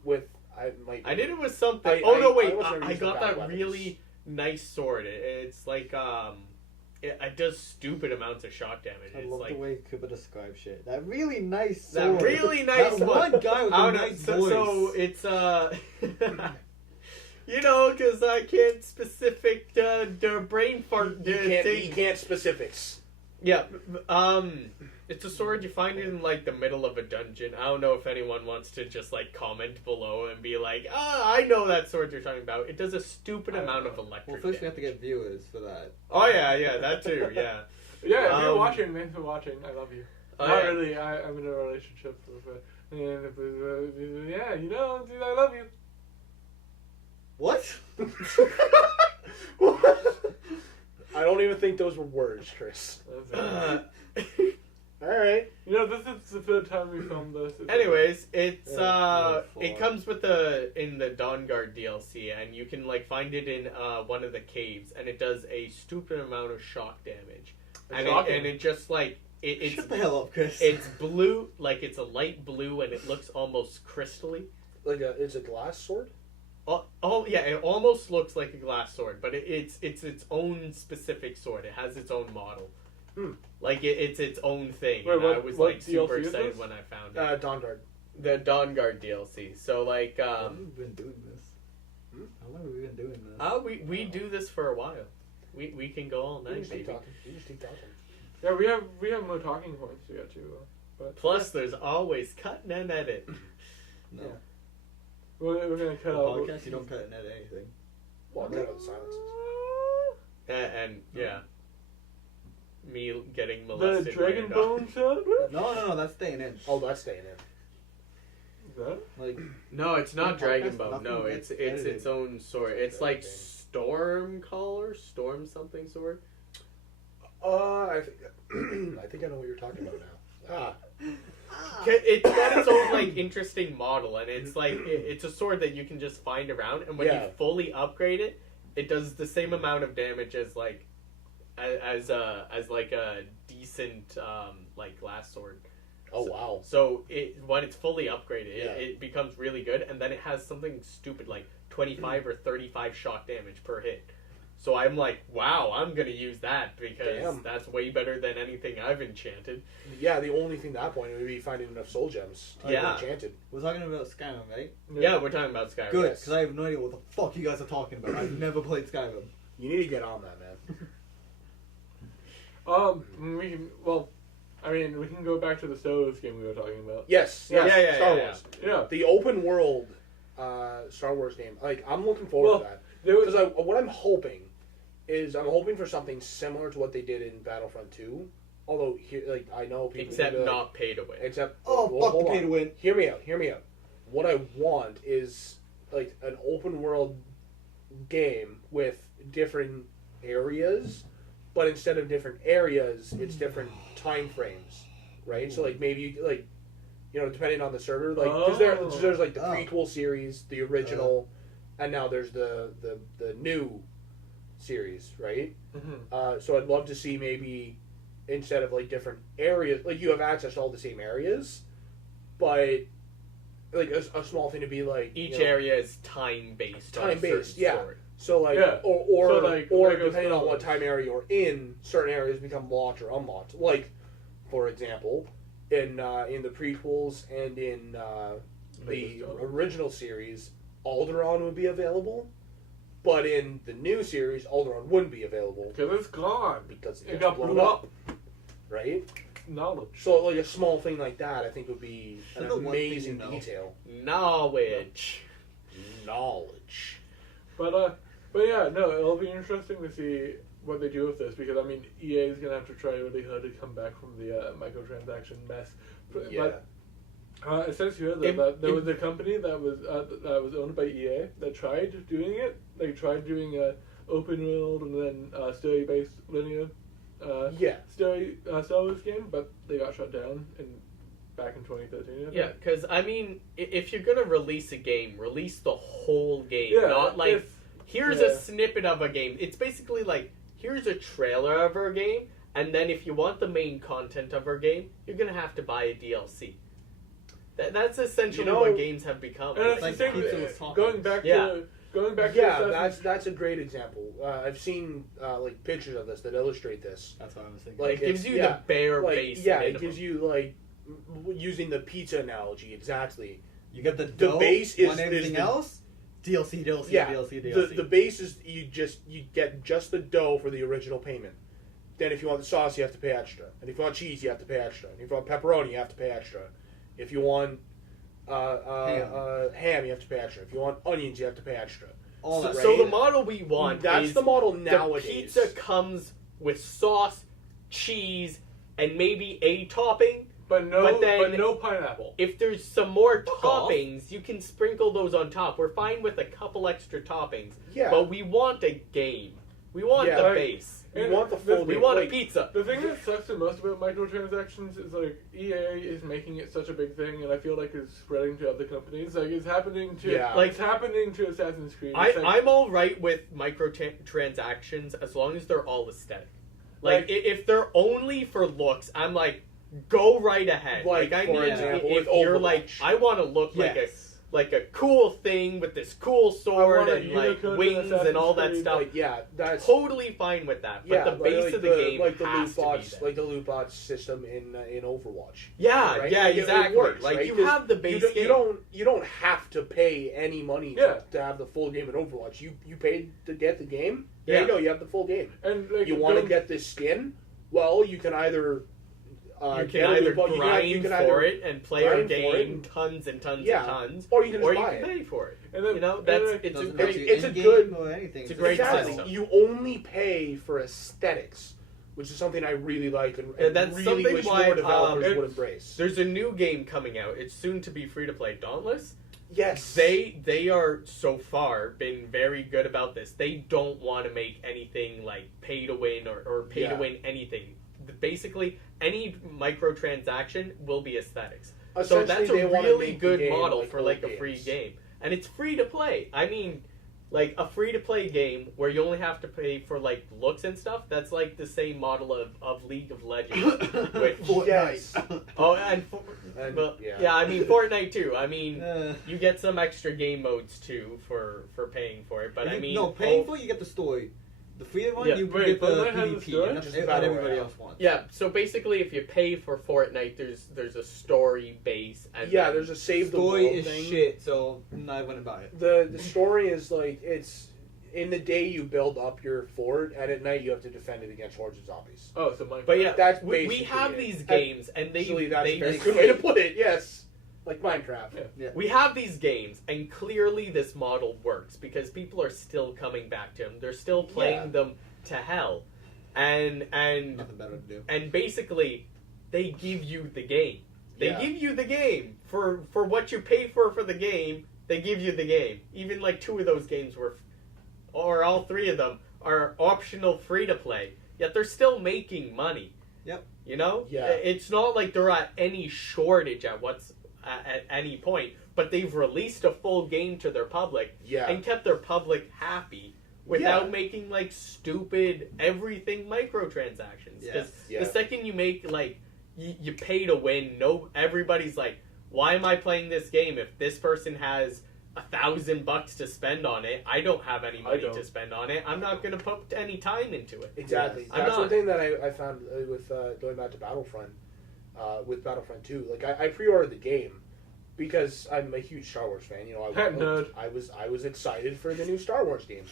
with I might. I did it with something. I- oh no, I wait! wasn't I using got bad that weapons. really nice sword. It's like it does stupid amounts of shock damage. I It's love like the way Cooper describes shit. That really nice that sword. really nice That one guy with I a don't know, nice so, voice. so it's you know, because I can't specific the brain fart thing. You can't specifics. Yeah, it's a sword you find in like the middle of a dungeon. I don't know if anyone wants to just like comment below and be like, I know that sword you're talking about. It does a stupid amount of electric. Well, first we have to damage. get viewers for that. Oh yeah, that too. Yeah. yeah, if you're Um, watching, thanks for watching. I love you. Oh, Not yeah. really. I'm in a relationship with it. And yeah, you know, dude, I love you. What? I don't even think those were words, Chris. That's All right. You know, this is the third time we filmed this. Anyways, it's Yeah, it comes with in the Dawnguard DLC, and you can like find it in one of the caves, and it does a stupid amount of shock damage, and it just like it's Shut the hell up, Chris. it's blue, like it's a light blue, and it looks almost crystally. It's a glass sword. Oh yeah, it almost looks like a glass sword, but it's its own specific sword. It has its own model. Like it's its own thing. Wait, and what- I was what like super DLC is excited this? when I found it. Dawnguard. The Dawnguard DLC. So like How long have we been doing this? How long have we been doing this? we do this for a while. We can go all You night, just keep baby. talking. You just keep talking. Yeah, we have more talking points to get to. But Plus, there's always cut and edit. No. Yeah. We're gonna cut The out. podcast, you don't cut in anything. Well, cut out the silences. And yeah, me getting The molested. Dragon by a dog. Bone sound? No, that's staying in. Oh, that's staying in. Is that? Like, No, it's not Podcast, Dragon Bone. nothing No, gets it's edited. its own sword. It's like Stormcaller, Storm something sword. I think I know what you're talking about now. It's got its own like interesting model, and it's like it's a sword that you can just find around, and when Yeah. you fully upgrade it, it does the same amount of damage as like as like a decent like glass sword. Oh wow. So when it's fully upgraded, Yeah. it becomes really good, and then it has something stupid like 25 or 35 shock damage per hit. So I'm like, wow, I'm gonna use that because Damn. that's way better than anything I've enchanted. Yeah, the only thing at that point would be finding enough soul gems to Yeah. get enchanted. we're talking about Skyrim, right? Yeah, we're talking about Skyrim. Good, Yes. because I have no idea what the fuck you guys are talking about. I've never played Skyrim. You need to get on that, man. We can. Well, I mean, we can go back to the Star Wars game we were talking about. Yes, Yeah, yes, yeah, Star yeah, Wars. Yeah. The open world Star Wars game. Like, I'm looking forward to that. There was. Because what I'm hoping is I'm hoping for something similar to what they did in Battlefront 2. Although, here, like, I know people... Except will be like- not pay to win. Except... Oh, well, fuck hold the pay on. to win. Hear me out. What I want is, like, an open world game with different areas, but instead of different areas, it's different time frames, right? So, like, maybe, like, you know, depending on the server, like, because there's, like, the Oh. prequel series, the original, and now there's the new series, right? Mhm. So I'd love to see maybe instead of like different areas, like you have access to all the same areas, but like a small thing to be like Each you know, area is time based. Time-based, yeah. So like Yeah. or So, like, or Lego depending on Star what Wars. time area you're in, certain areas become locked or unlocked. Like for example, in the prequels and in the Lego Star Wars. original series, Alderaan would be available, but in the new series, Alderaan wouldn't be available Because it's gone. because It got blown blew up. right? Knowledge. So like a small thing like that, I think would be an That's the one thing amazing you know. detail. Knowledge. Knowledge. But yeah, no, it'll be interesting to see what they do with this because I mean, EA is gonna have to try really hard to come back from the microtransaction mess. Yeah. But it says here that there was a company that was owned by EA that tried doing it. They tried doing a open world and then story based linear Yeah. story Star Wars game, but they got shut down back in 2013. I think. Yeah, because I mean, if you're gonna release a game, release the whole game, Yeah, not like if- here's yeah. a snippet of a game. It's basically like here's a trailer of our game, and then if you want the main content of our game, you're gonna have to buy a DLC. That's essentially You know- what games have become. And it's Like the same. pizza with toppings. Going back Yeah. to going back Yeah, to Assassin's that's a great example. I've seen like pictures of this that illustrate this. That's what I was thinking. Like it gives it's- you yeah, the bare like, base. yeah, minimum. it gives you like using the pizza analogy exactly. you get the dough, base is- want everything is the- else? DLC, DLC, Yeah, DLC, the DLC. base is you get just the dough for the original payment. Then if you want the sauce, you have to pay extra. And if you want cheese, you have to pay extra. And if you want pepperoni, you have to pay extra. If you want ham, you have to pay extra. If you want onions, you have to pay extra. All that, right? So the model we want That's is the model the nowadays. pizza comes with sauce, cheese, and maybe a topping. but but then- no pineapple. If there's some more Fuck off. toppings, you can sprinkle those on top. We're fine with a couple extra toppings. Yeah. But we want a game. We want Yeah. the Like- base. We And want the the- full We game. want a Like, pizza. The thing that sucks the most about microtransactions is like EA is making it such a big thing, and I feel like it's spreading to other companies. Like it's happening to Yeah. like it's happening to Assassin's Creed. It's like- I'm all right with microtransactions as long as they're all aesthetic. Like, if they're only for looks, I'm like, go right ahead. Like, I for need example, if with you're like, Overwatch. I want to look Yes. like a cool thing with this cool sword want a and like unicorn in wings and all that Assassin's stuff. like, yeah, that's Totally fine with that. But yeah, the base like of the game like the has loot to bots, be there. like the loot bots system in Overwatch. Yeah, right? yeah, Like, it exactly. works, like right? you 'Cause have the base you, game. you don't have to pay any money Yeah. to have the full game in Overwatch. You paid to get the game. There Yeah. you go. You have the full game. and like You want to don't- get this skin? Well, you can either You get can a either loot box. grind You can for either it and play our grind for it. game tons and tons Yeah. and tons, or you can just or you buy can it. pay for it. And then, You know, and that's then- it's a Doesn't great. cost you it's a in-game good- or anything. it's a great Exactly. system. You only pay for aesthetics, which is something I really like and that's really something wish why, more developers it- would embrace. There's a new game coming out. It's soon to be free to play. Dauntless. Yes. They are so far been very good about this. They don't want to make anything like pay to win or pay to Yeah. win anything. Basically, any microtransaction will be aesthetics. So Essentially, that's they a wanna really make the good game model like for old like a free games. game, and it's free to play. I mean, like a free to play game where you only have to pay for like looks and stuff. That's like the same model of League of Legends. Which, Yes. oh, and, And, but, yeah. yeah, I mean Fortnite too. I mean. Uh, You get some extra game modes too for paying for it, but I mean, no, paying for it, you get the story. The free one, Yeah, you wait, get the Fortnite has a PvP, story? and that's Just the what battle everybody royale. else wants. yeah. So basically, if you pay for Fortnite, there's a story base, and Yeah, then- there's a save the Story world is thing. shit, so I'm not gonna buy it. The story is like it's in the day you build up your fort, and at night you have to defend it against hordes of zombies. Oh, so Minecraft. But yeah, That's we basically have it. these games, and Actually, that's a very they good way to put it. Yes, like Minecraft. Yeah. we have these games, and clearly this model works because people are still coming back to them. They're still playing Yeah. them to hell, and Nothing better to do. and basically they give you the game. They Yeah. give you the game for what you pay for the game. They give you the game. Even like 2 of those games were, or all 3 of them are optional free to play. Yet they're still making money. Yep. You know. Yeah. It's not like they're at any shortage at any point. But they've released a full game to their public Yeah. and kept their public happy without Yeah. making like stupid everything microtransactions. Because Yes. Yeah. the second you make like you pay to win, everybody's like, why am I playing this game if this person has $1,000 to spend on it? I don't have any money don't. to spend on it. I'm not going to put any time into it. Exactly. I'm That's not. one thing that I found with going back to Battlefront, with Battlefront 2. Like I pre-ordered the game because I'm a huge Star Wars fan. You know, Nerd. I was excited for the new Star Wars game,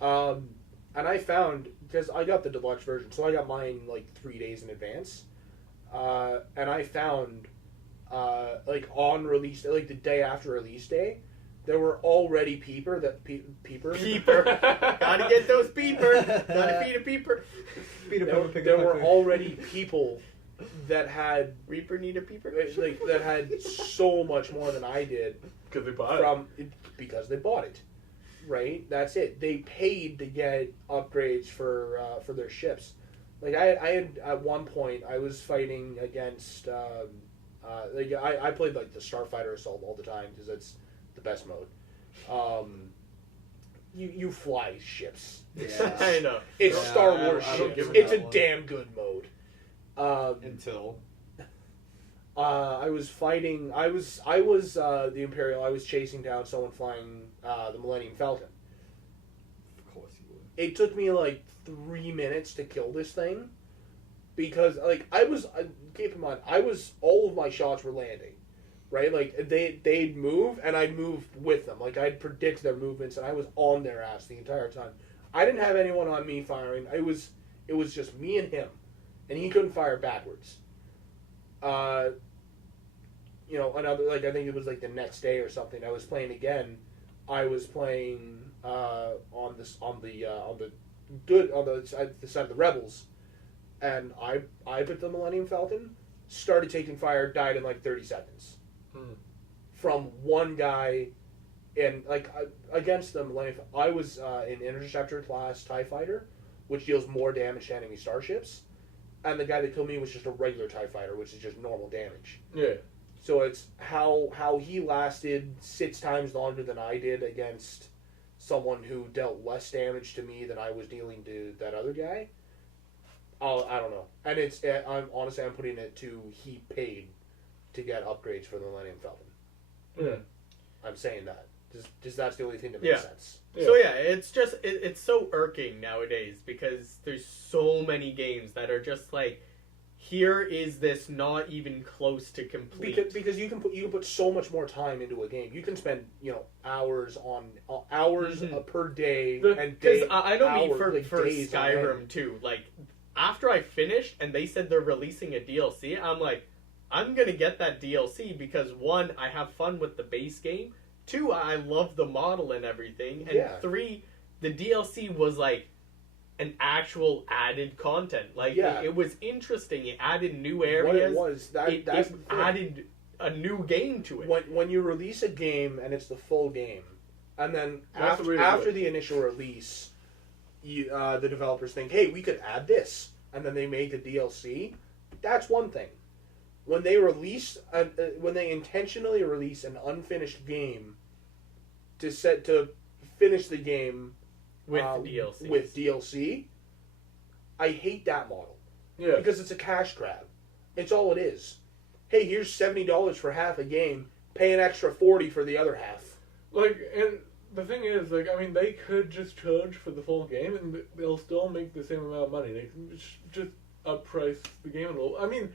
and I found because I got the deluxe version, so I got mine like 3 days in advance, and I found like on release, like the day after release day. There were already peepers. Peeper. Gotta get those peeper. Gotta feed a peeper. Peter There, Pepper pick there up were my already people that had Reaper need a peeper? like that had so much more than I did Because they bought because they bought it. Right? That's it. They paid to get upgrades for their ships. Like I had at one point I was fighting against like I played like the Starfighter Assault all the time because it's the best mode. You fly ships. Yeah. I know. It's Yeah, Star I Wars don't ships. give it It's that a one. damn good mode. until I was fighting. I was the Imperial. I was chasing down someone flying the Millennium Falcon. of course you would. It took me like 3 minutes to kill this thing because like I was. Keep in mind, all of my shots were landing. Right, like they'd move and I'd move with them. Like I'd predict their movements and I was on their ass the entire time. I didn't have anyone on me firing. It was just me and him, and he couldn't fire backwards. You know, another like I think it was like the next day or something. I was playing again. I was playing on the side of the rebels, and I put the Millennium Falcon, started taking fire, died in like 30 seconds. From one guy, and like against the Millennium, I was in Interceptor class TIE Fighter, which deals more damage to enemy starships, and the guy that killed me was just a regular TIE Fighter, which is just normal damage. Yeah. So it's how he lasted 6 times longer than I did against someone who dealt less damage to me than I was dealing to that other guy. I don't know, and I'm putting it to he paid to get upgrades for the Millennium Falcon. Yeah. I'm saying that. Just that's the only thing that makes Yeah. sense. So yeah, it's just it's so irking nowadays because there's so many games that are just like, here is this not even close to complete. Because you can put so much more time into a game. You can spend hours hours Mhm. per day The- and Because day. I don't mean hours, for like, days on Skyrim end. too. Like after I finished and they said they're releasing a DLC, I'm like, I'm gonna get that DLC because one, I have fun with the base game. Two, I love the model and everything. And Yeah. three, the DLC was like an actual added content. Like Yeah. it was interesting. It added new What areas. it was It that's the thing. added a new game to it. When you release a game and it's the full game, and then That's after, really after good. the initial release, the developers think, hey, we could add this, and then they make the DLC. That's one thing. When they when they intentionally release an unfinished game to finish the game with DLC. with DLC, I hate that model. Yeah. Because it's a cash grab. It's all it is. Hey, here's $70 for half a game. Pay an extra $40 for the other half. Like, and the thing is, like, I mean, they could just charge for the full game, and they'll still make the same amount of money. They can just upprice the game a little. I mean,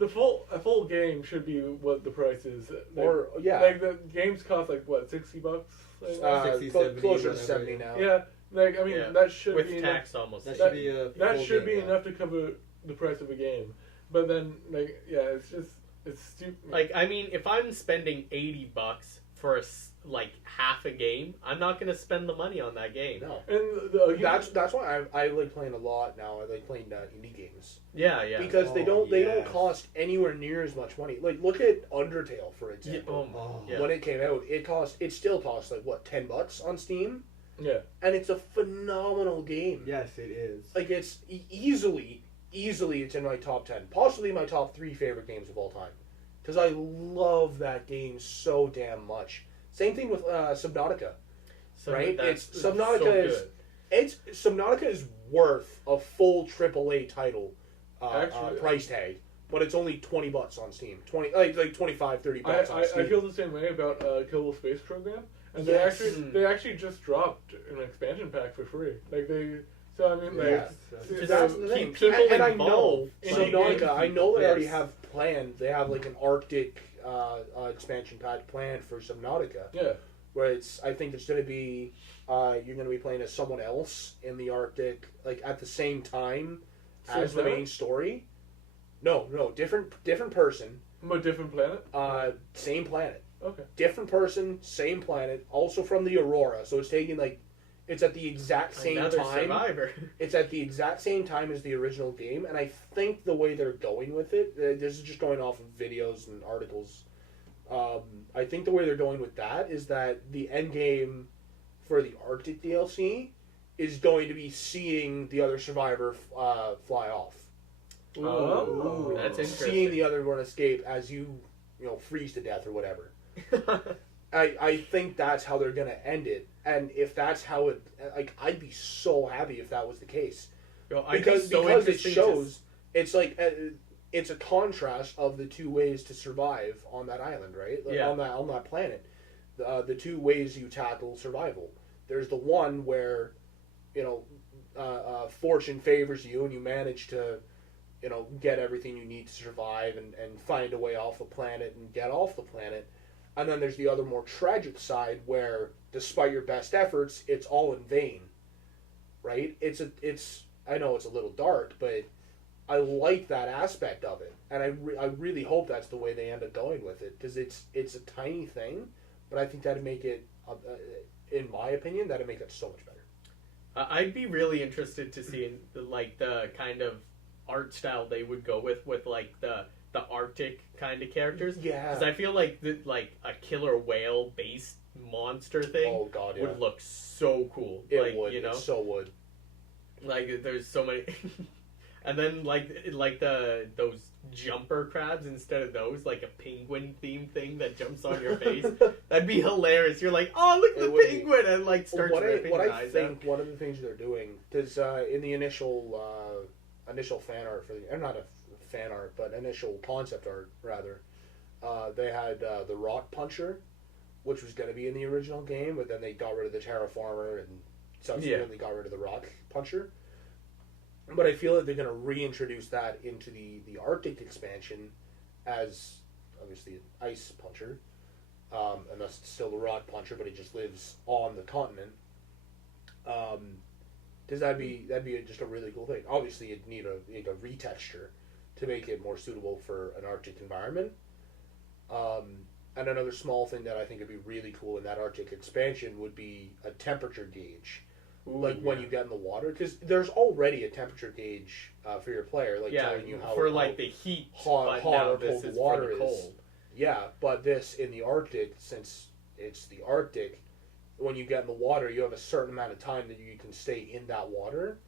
a full game should be what the price is. Like, Or yeah, like the games cost like what, $60? Like, 60, closer 70, to whatever. 70 now. yeah, like I mean, Yeah. that should with be tax almost. That That- should be a. that full should game, be yeah. enough to cover the price of a game. But then, like, yeah, it's stupid. Like, I mean, if I'm spending $80 for like half a game, I'm not gonna spend the money on that game. No. and That's why I like playing a lot now. I like playing indie games Yeah, yeah. because they don't yes. cost anywhere near as much money. Like look at Undertale for Yeah, example. Oh. yeah. When it came out, it still costs like what $10 on Steam, yeah, and it's a phenomenal game. Yes, it is. Like it's easily it's in my top 10, possibly my top 3 favorite games of all time, because I love that game so damn much. Same thing with Subnautica, So right? that's- It's Subnautica so is good. Subnautica is worth a full AAA title Actually, price tag, but it's only $20 on Steam. 20 like 25, $30 on I Steam. feel the same way about Kerbal Space Program, and Yes. they actually just dropped an expansion pack for free. Like they, so I mean, like, Yeah. so- That's so the thing. keep people And I involved. know Indie Subnautica. games I know they already Yes. have planned. They have like an Arctic expansion pack planned for Subnautica, yeah, where I think it's going to be you're going to be playing as someone else in the Arctic, like at the same time Same as the planet? main story. No, different person, but different planet. same planet, Okay, different person, same planet, also from the Aurora. So it's taking like. It's at the exact same Another time. Survivor. It's at the exact same time as the original game, and I think the way they're going with it, this is just going off of videos and articles. I think the way they're going with that is that the end game for the Arctic DLC is going to be seeing the other survivor fly off, Oh, that's interesting. seeing the other one escape as you freeze to death or whatever. I think that's how they're gonna end it, and if that's how it, like, I'd be so happy if that was the case. Yo, I'd be Because so it interesting to shows it's like it's a contrast of the two ways to survive on that island, right? Like, Yeah. on that planet, the two ways you tackle survival. There's the one where fortune favors you and you manage to get everything you need to survive and find a way off the planet and get off the planet. And then there's the other more tragic side where, despite your best efforts, it's all in vain, right? I know it's a little dark, but I like that aspect of it, and I really hope that's the way they end up going with it, because it's a tiny thing, but I think that'd make it, in my opinion, that'd make it so much better. I'd be really interested to see like the kind of art style they would go with like the Arctic kind of characters. Yeah. Because I feel like like a killer whale based monster thing Oh god, yeah. would look so cool. It like, would. you know, It so would. like there's so many. And then like those jumper crabs instead of those, like a penguin themed thing that jumps on your face. That'd be hilarious. You're like, oh look at It the would be. penguin, and like starts ripping what his I eyes think out. one of the things they're doing, because in the initial fan art for or not a fan art, but initial concept art rather, they had the rock puncher, which was going to be in the original game, but then they got rid of the terraformer and subsequently got rid of the rock puncher. But I feel like they're going to reintroduce that into the Arctic expansion as obviously an ice puncher, and that's still the rock puncher, but he just lives on the continent. because that'd be just a really cool thing. Obviously, you'd need a retexture to make it more suitable for an Arctic environment. And another small thing that I think would be really cool in that Arctic expansion would be a temperature gauge. Ooh, When you get in the water, because there's already a temperature gauge for your player, telling you how for the heat, hot but or now cold this the is water for the is. cold. Yeah, but this in the Arctic, since it's the Arctic, when you get in the water, you have a certain amount of time that you can stay in that water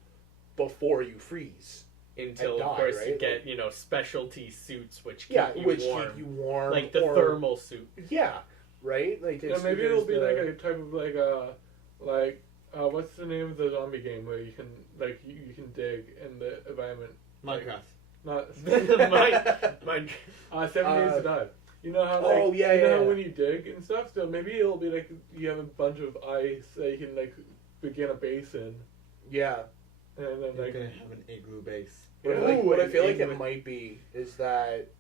before you freeze. Until, and die, of course, right? you get specialty suits which keep you which warm. keep you warm, like the thermal suit. Yeah, right. Like maybe it'll be like a type of what's the name of the zombie game where you can you can dig in the environment? Minecraft. Not my 7 Days to Die. You know how how when you dig and stuff. So maybe it'll be like you have a bunch of ice that you can begin a base in. Yeah. And then You're gonna have an igloo base. What I feel like it might be is that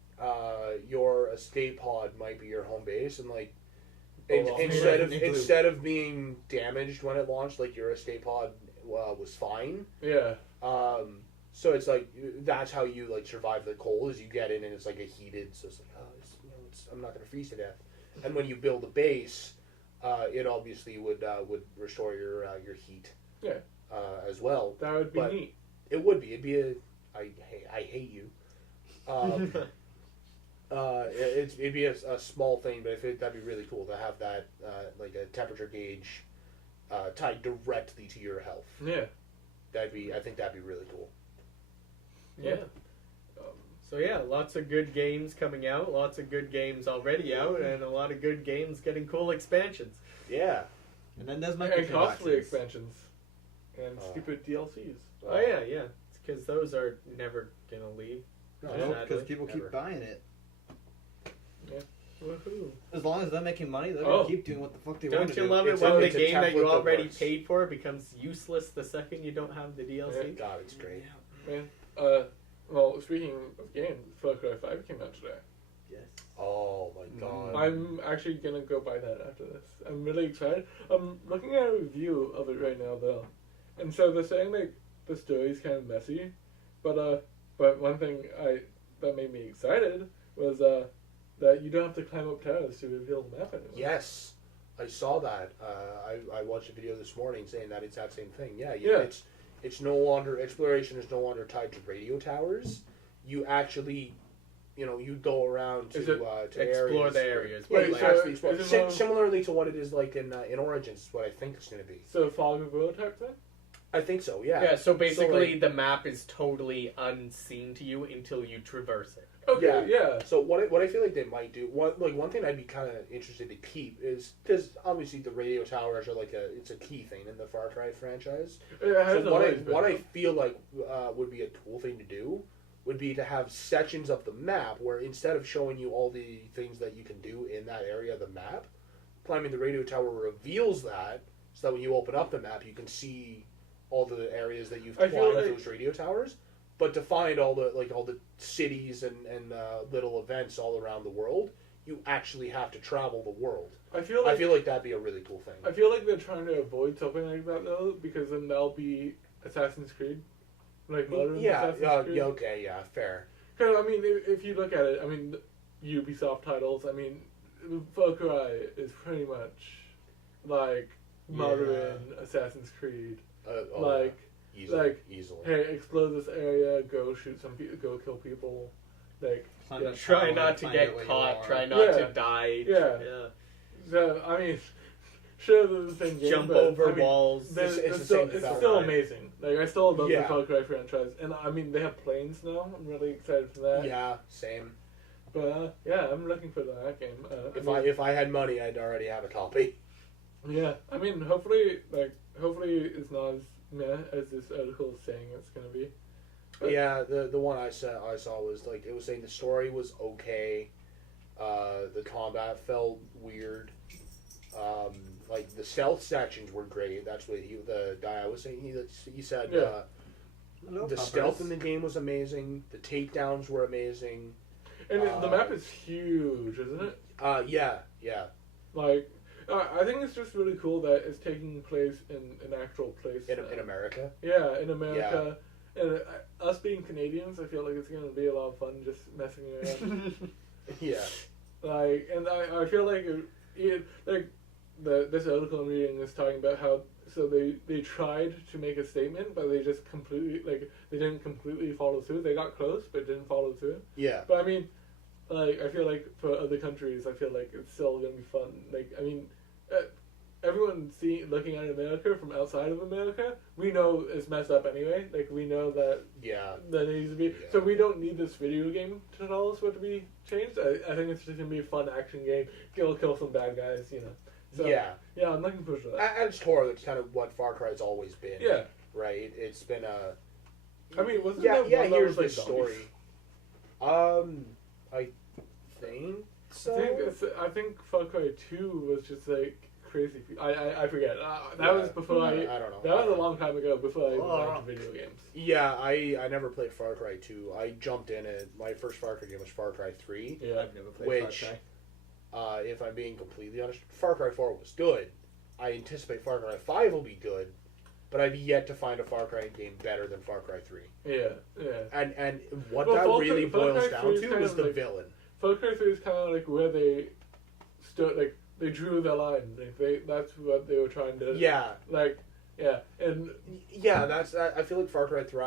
your escape pod might be your home base, and instead of being damaged when it launched, your escape pod was fine. Yeah. So it's that's how you survive the cold, is you get in and it's a heated, so it's I'm not gonna freeze to death. And when you build a base, it obviously would restore your heat. Yeah. As well. That would be neat. It would be. It'd be I hate you. It'd be a small thing, but that'd be really cool to have that a temperature gauge tied directly to your health. Yeah. I think that'd be really cool. Yeah. So yeah, lots of good games coming out, lots of good games already out, and a lot of good games getting cool expansions. Yeah. And then there's and costly expansions. And stupid DLCs. Oh yeah. It's because those are never gonna leave. No, because people keep buying it. Yeah. Woohoo. As long as they're making money, they're gonna keep doing what the fuck they want to do. Don't you love it when the game that you already paid for becomes useless the second you don't have the DLC? Yeah. God, it's great. Man, well, speaking of games, Far Cry 5 came out today. Yes. Oh my god. I'm actually gonna go buy that after this. I'm really excited. I'm looking at a review of it right now, though. And so they're saying the story's kind of messy, but one thing that made me excited was that you don't have to climb up towers to reveal the map anymore. Yes, I saw that. I watched a video this morning saying that it's that same thing. Yeah. It's no longer, exploration is no longer tied to radio towers. You actually, you go around to explore areas. the areas. Yeah, you actually so explore. Similarly to what it is in Origins, is what I think it's going to be. So Fog of War type thing? I think so, yeah. Yeah, so basically the map is totally unseen to you until you traverse it. Okay, yeah. So what I feel like they might do, one thing I'd be kind of interested to keep is, because obviously the radio towers are it's a key thing in the Far Cry franchise. So what I feel like would be a cool thing to do would be to have sections of the map where instead of showing you all the things that you can do in that area of the map, climbing the radio tower reveals that, so that when you open up the map you can see all the areas that you've climbed those radio towers, but to find all the cities and little events all around the world, you actually have to travel the world. I feel like that'd be a really cool thing. I feel like they're trying to avoid something like that though, because then that'll be Assassin's Creed, modern Assassin's Creed. Yeah, okay, yeah, fair. Because if you look at it, Ubisoft titles. Far Cry is pretty much like modern Assassin's Creed. Easily. Hey, explore this area, go shoot some people, go kill people. Try not to get caught, try not to die. Yeah. So, sure, the same game. Jump over walls. It's still amazing. I still love the Far Cry franchise. And, they have planes now. I'm really excited for that. Yeah, same. But, I'm looking for that game. If I had money, I'd already have a copy. Yeah, hopefully it's not as meh as this article is saying it's gonna be. But yeah, the one I saw was it was saying the story was okay, the combat felt weird, the stealth sections were great. That's what the guy I was saying. He said the stealth in the game was amazing. The takedowns were amazing. And the map is huge, isn't it? Yeah. I think it's just really cool that it's taking place in an actual place. In America. Yeah, in America. Yeah. And us being Canadians, I feel like it's gonna be a lot of fun just messing around. Yeah. Like, and I feel like this article I'm reading is talking about how they tried to make a statement, but they just they didn't completely follow through. They got close, but didn't follow through. Yeah. But I mean, like, I feel like for other countries, I feel like it's still gonna be fun. Like, I mean, everyone looking at America from outside of America, we know it's messed up anyway. Like, we know that that it needs to be. Yeah. So we don't need this video game to tell us what to be changed. I think it's just gonna be a fun action game. Kill some bad guys, you know. So, yeah, I'm looking forward to that. At its core, that's kind of what Far Cry's always been. Yeah. Right. It's been a. I mean, wasn't here's the like story. I think so. I think Far Cry 2 was just like crazy. I forget. That was before I don't know. That was a long time ago before I even watched video games. Yeah, I never played Far Cry 2. I jumped in it. My first Far Cry game was Far Cry 3. Yeah, I've never played Far Cry. If I'm being completely honest, Far Cry 4 was good. I anticipate Far Cry 5 will be good, but I've yet to find a Far Cry game better than Far Cry 3. Yeah. And what that really boils down to is the villain. Far Cry 3 is kind of like where they stood, like, they drew their line. Like, that's what they were trying to... Yeah. Like, yeah, and... Yeah, I feel like Far Cry 3...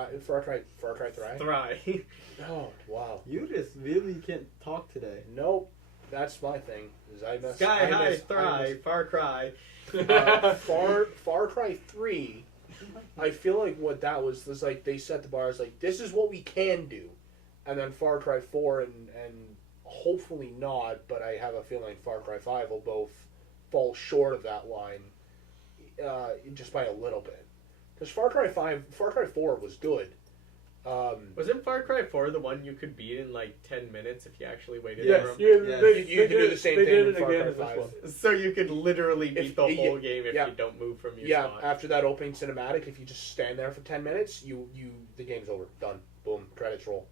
Thrive. Oh, wow. You just really can't talk today. Nope. That's my thing. Sky High Thrive, Far Cry. Far Cry 3, I feel like what that was like they set the bar as like, this is what we can do. And then Far Cry 4 and hopefully not, but I have a feeling Far Cry 5 will both fall short of that line just by a little bit. Because Far Cry 4 was good. Wasn't Far Cry 4 the one you could beat in like 10 minutes if you actually waited yes, for him? You could do the same thing in Far Cry 5. So you could literally beat the whole game if you don't move from your spot. Yeah, after that opening cinematic, if you just stand there for 10 minutes, the game's over. Done. Boom. Credits roll.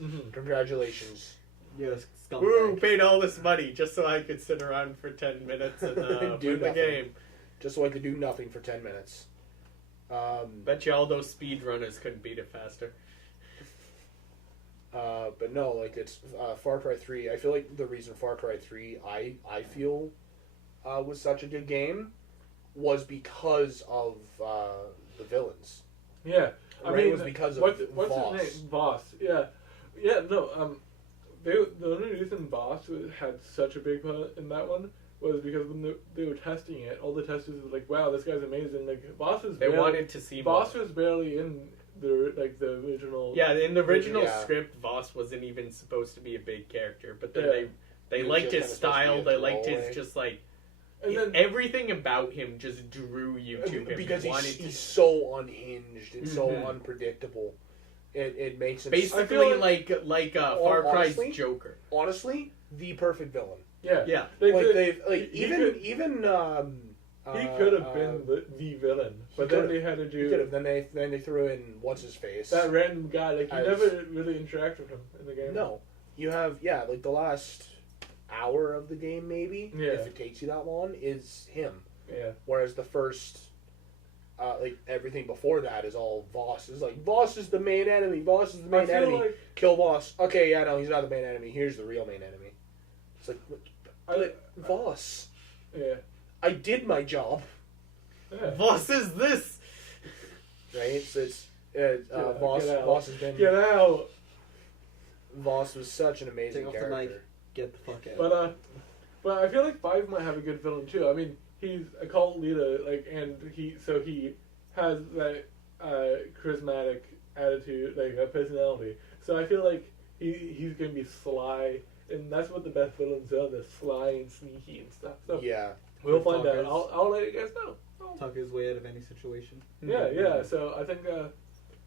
Mm-hmm. Congratulations. Yes, Woo, paid all this money just so I could sit around for 10 minutes and win the game. Just so I could do nothing for 10 minutes. Bet you all those speedrunners couldn't beat it faster. But no, like, it's Far Cry 3. I feel like the reason Far Cry 3 I feel was such a good game was because of the villains. Yeah. I mean, it was because of what's Voss. his name? Voss. Yeah. Yeah, no, the only reason Voss had such a big part in that one was because when they were testing it, all the testers were like, "Wow, this guy's amazing!" Like, Voss was wanted to see Voss was barely in the original. Yeah, in the original script, Voss wasn't even supposed to be a big character, but then they liked his style. They liked his just like. And then, everything about him just drew you to him because he's so unhinged and so unpredictable. It makes him basically like Far Cry's Joker. Honestly, the perfect villain. Yeah. He could have been the villain, but then they had to do. He could have. Then they threw in what's his face. That random guy. Like, you never really interact with him in the game. No, you have like the last hour of the game maybe. Yeah. If it takes you that long, is him. Yeah. Whereas the first. Like everything before that is all Voss. Is like Voss is the main enemy. Voss is the main enemy. Like, kill Voss. Okay, yeah, no, he's not the main enemy. Here's the real main enemy. It's like Voss. Yeah. I did my job. Yeah. Voss is this. Right. So it's Voss. Voss has been. Get out. Voss was such an amazing character. The mic. Get the fuck out. But I feel like 5 might have a good villain too. I mean, he's a cult leader, like, and he has that charismatic attitude, like a personality. So I feel like he's gonna be sly, and that's what the best villains are. They're sly and sneaky and stuff. So yeah, we'll find out. I'll let you guys know. Tuck his way out of any situation. Yeah. So I think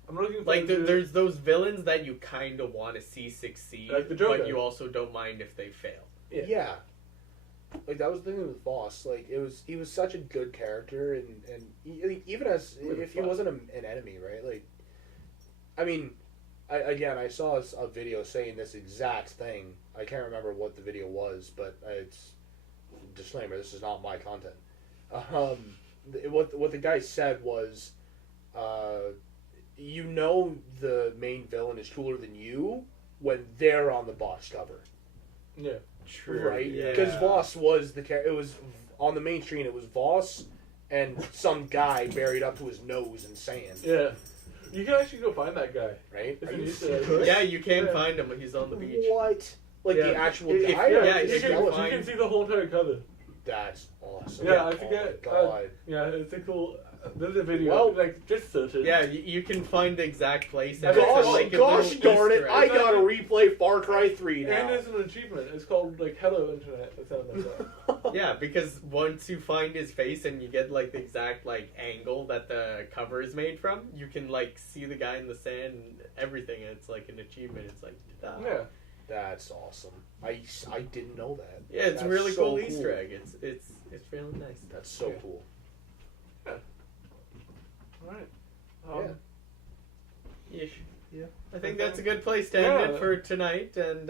I'm looking for there's those villains that you kind of want to see succeed, like the Joker, but you also don't mind if they fail. Yeah. Like, that was the thing with Voss. Like, he was such a good character, and even as if he wasn't an enemy, right? Like, I mean, I saw a video saying this exact thing. I can't remember what the video was, but disclaimer: this is not my content. What the guy said was, you know, the main villain is cooler than you when they're on the box cover. Yeah. True. Right? Yeah. Because Voss was it was on the main screen. It was Voss and some guy buried up to his nose in sand. Yeah. You can actually go find that guy. Right? If Are you you need to- serious? Yeah, you can find him when he's on the beach. What? Like Yeah. the actual If- guy? yeah, or yeah, the you can, skeleton? you can see the whole entire cover. That's awesome. Yeah, I Oh forget. my god. Yeah, it's a cool. There's a video. Well- like just search it. Yeah, you can find the exact place. And and it's also, like a Gosh little darn Easter it! egg. I gotta replay Far Cry 3 And now. there's an achievement. It's called like Hello Internet. Or something like that. Yeah, because once you find his face and you get like the exact like angle that the cover is made from, you can like see the guy in the sand and everything. And it's like an achievement. It's like, ta-da. Yeah. That's awesome. I didn't know that. Yeah, it's a That's really so cool Easter egg. It's really nice. That's so Yeah. cool. All right. Ish. Yeah. I think that's a good place to end Yeah. it for tonight. And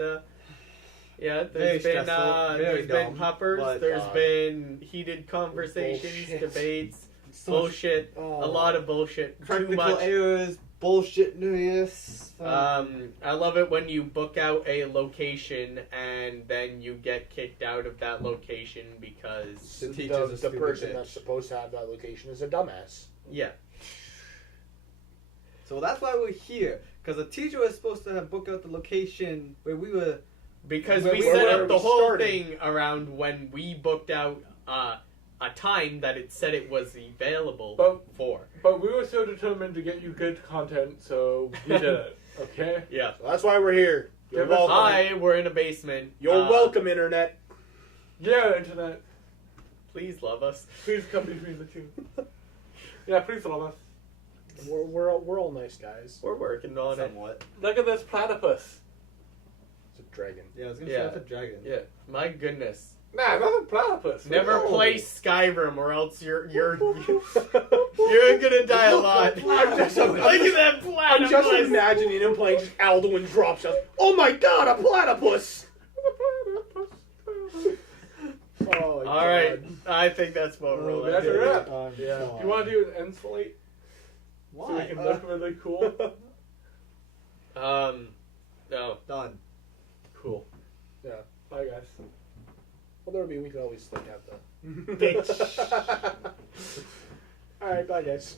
yeah, Very there's been stressful, very there's been dumb, hoppers. but, There's been heated conversations, bullshit. debates, So bullshit. Oh. A lot of bullshit. Too Technical much. errors, bullshit news. I love it when you book out a location and then you get kicked out of that location because The teacher's a the stupid person bitch. that's supposed to have that location is a dumbass. yeah. So that's why we're here. Because the teacher was supposed to have booked out the location where we were. Because Where we we set were up the whole starting. thing around when we booked out a time that it said it was available But- for. But we were so determined to get you good content, so we did it. Okay. Yeah. So that's why we're here. You're Give us welcome. Hi, we're in a basement. You're welcome, Internet. Yeah, internet. Please love us. Please come between the two. Yeah, please love us. We're all nice guys. We're working on it. Somewhat. Look at this platypus. It's a dragon. Yeah, I was gonna Yeah. say that's a dragon. Yeah. My goodness. Nah, that's a platypus. Never Oh. play Skyrim or else you're gonna die a lot. I'm just- Look at that platypus. I'm just imagining him playing just Alduin drops us. Oh my god, a platypus! Oh, All right, I think that's what we're Oh, like. that's a wrap. Yeah. Do you want to do an end slate so we Why? can look really cool? No. Done. Cool. Yeah. Bye, guys. Well, there would be, we could always like have the. Alright, bye guys.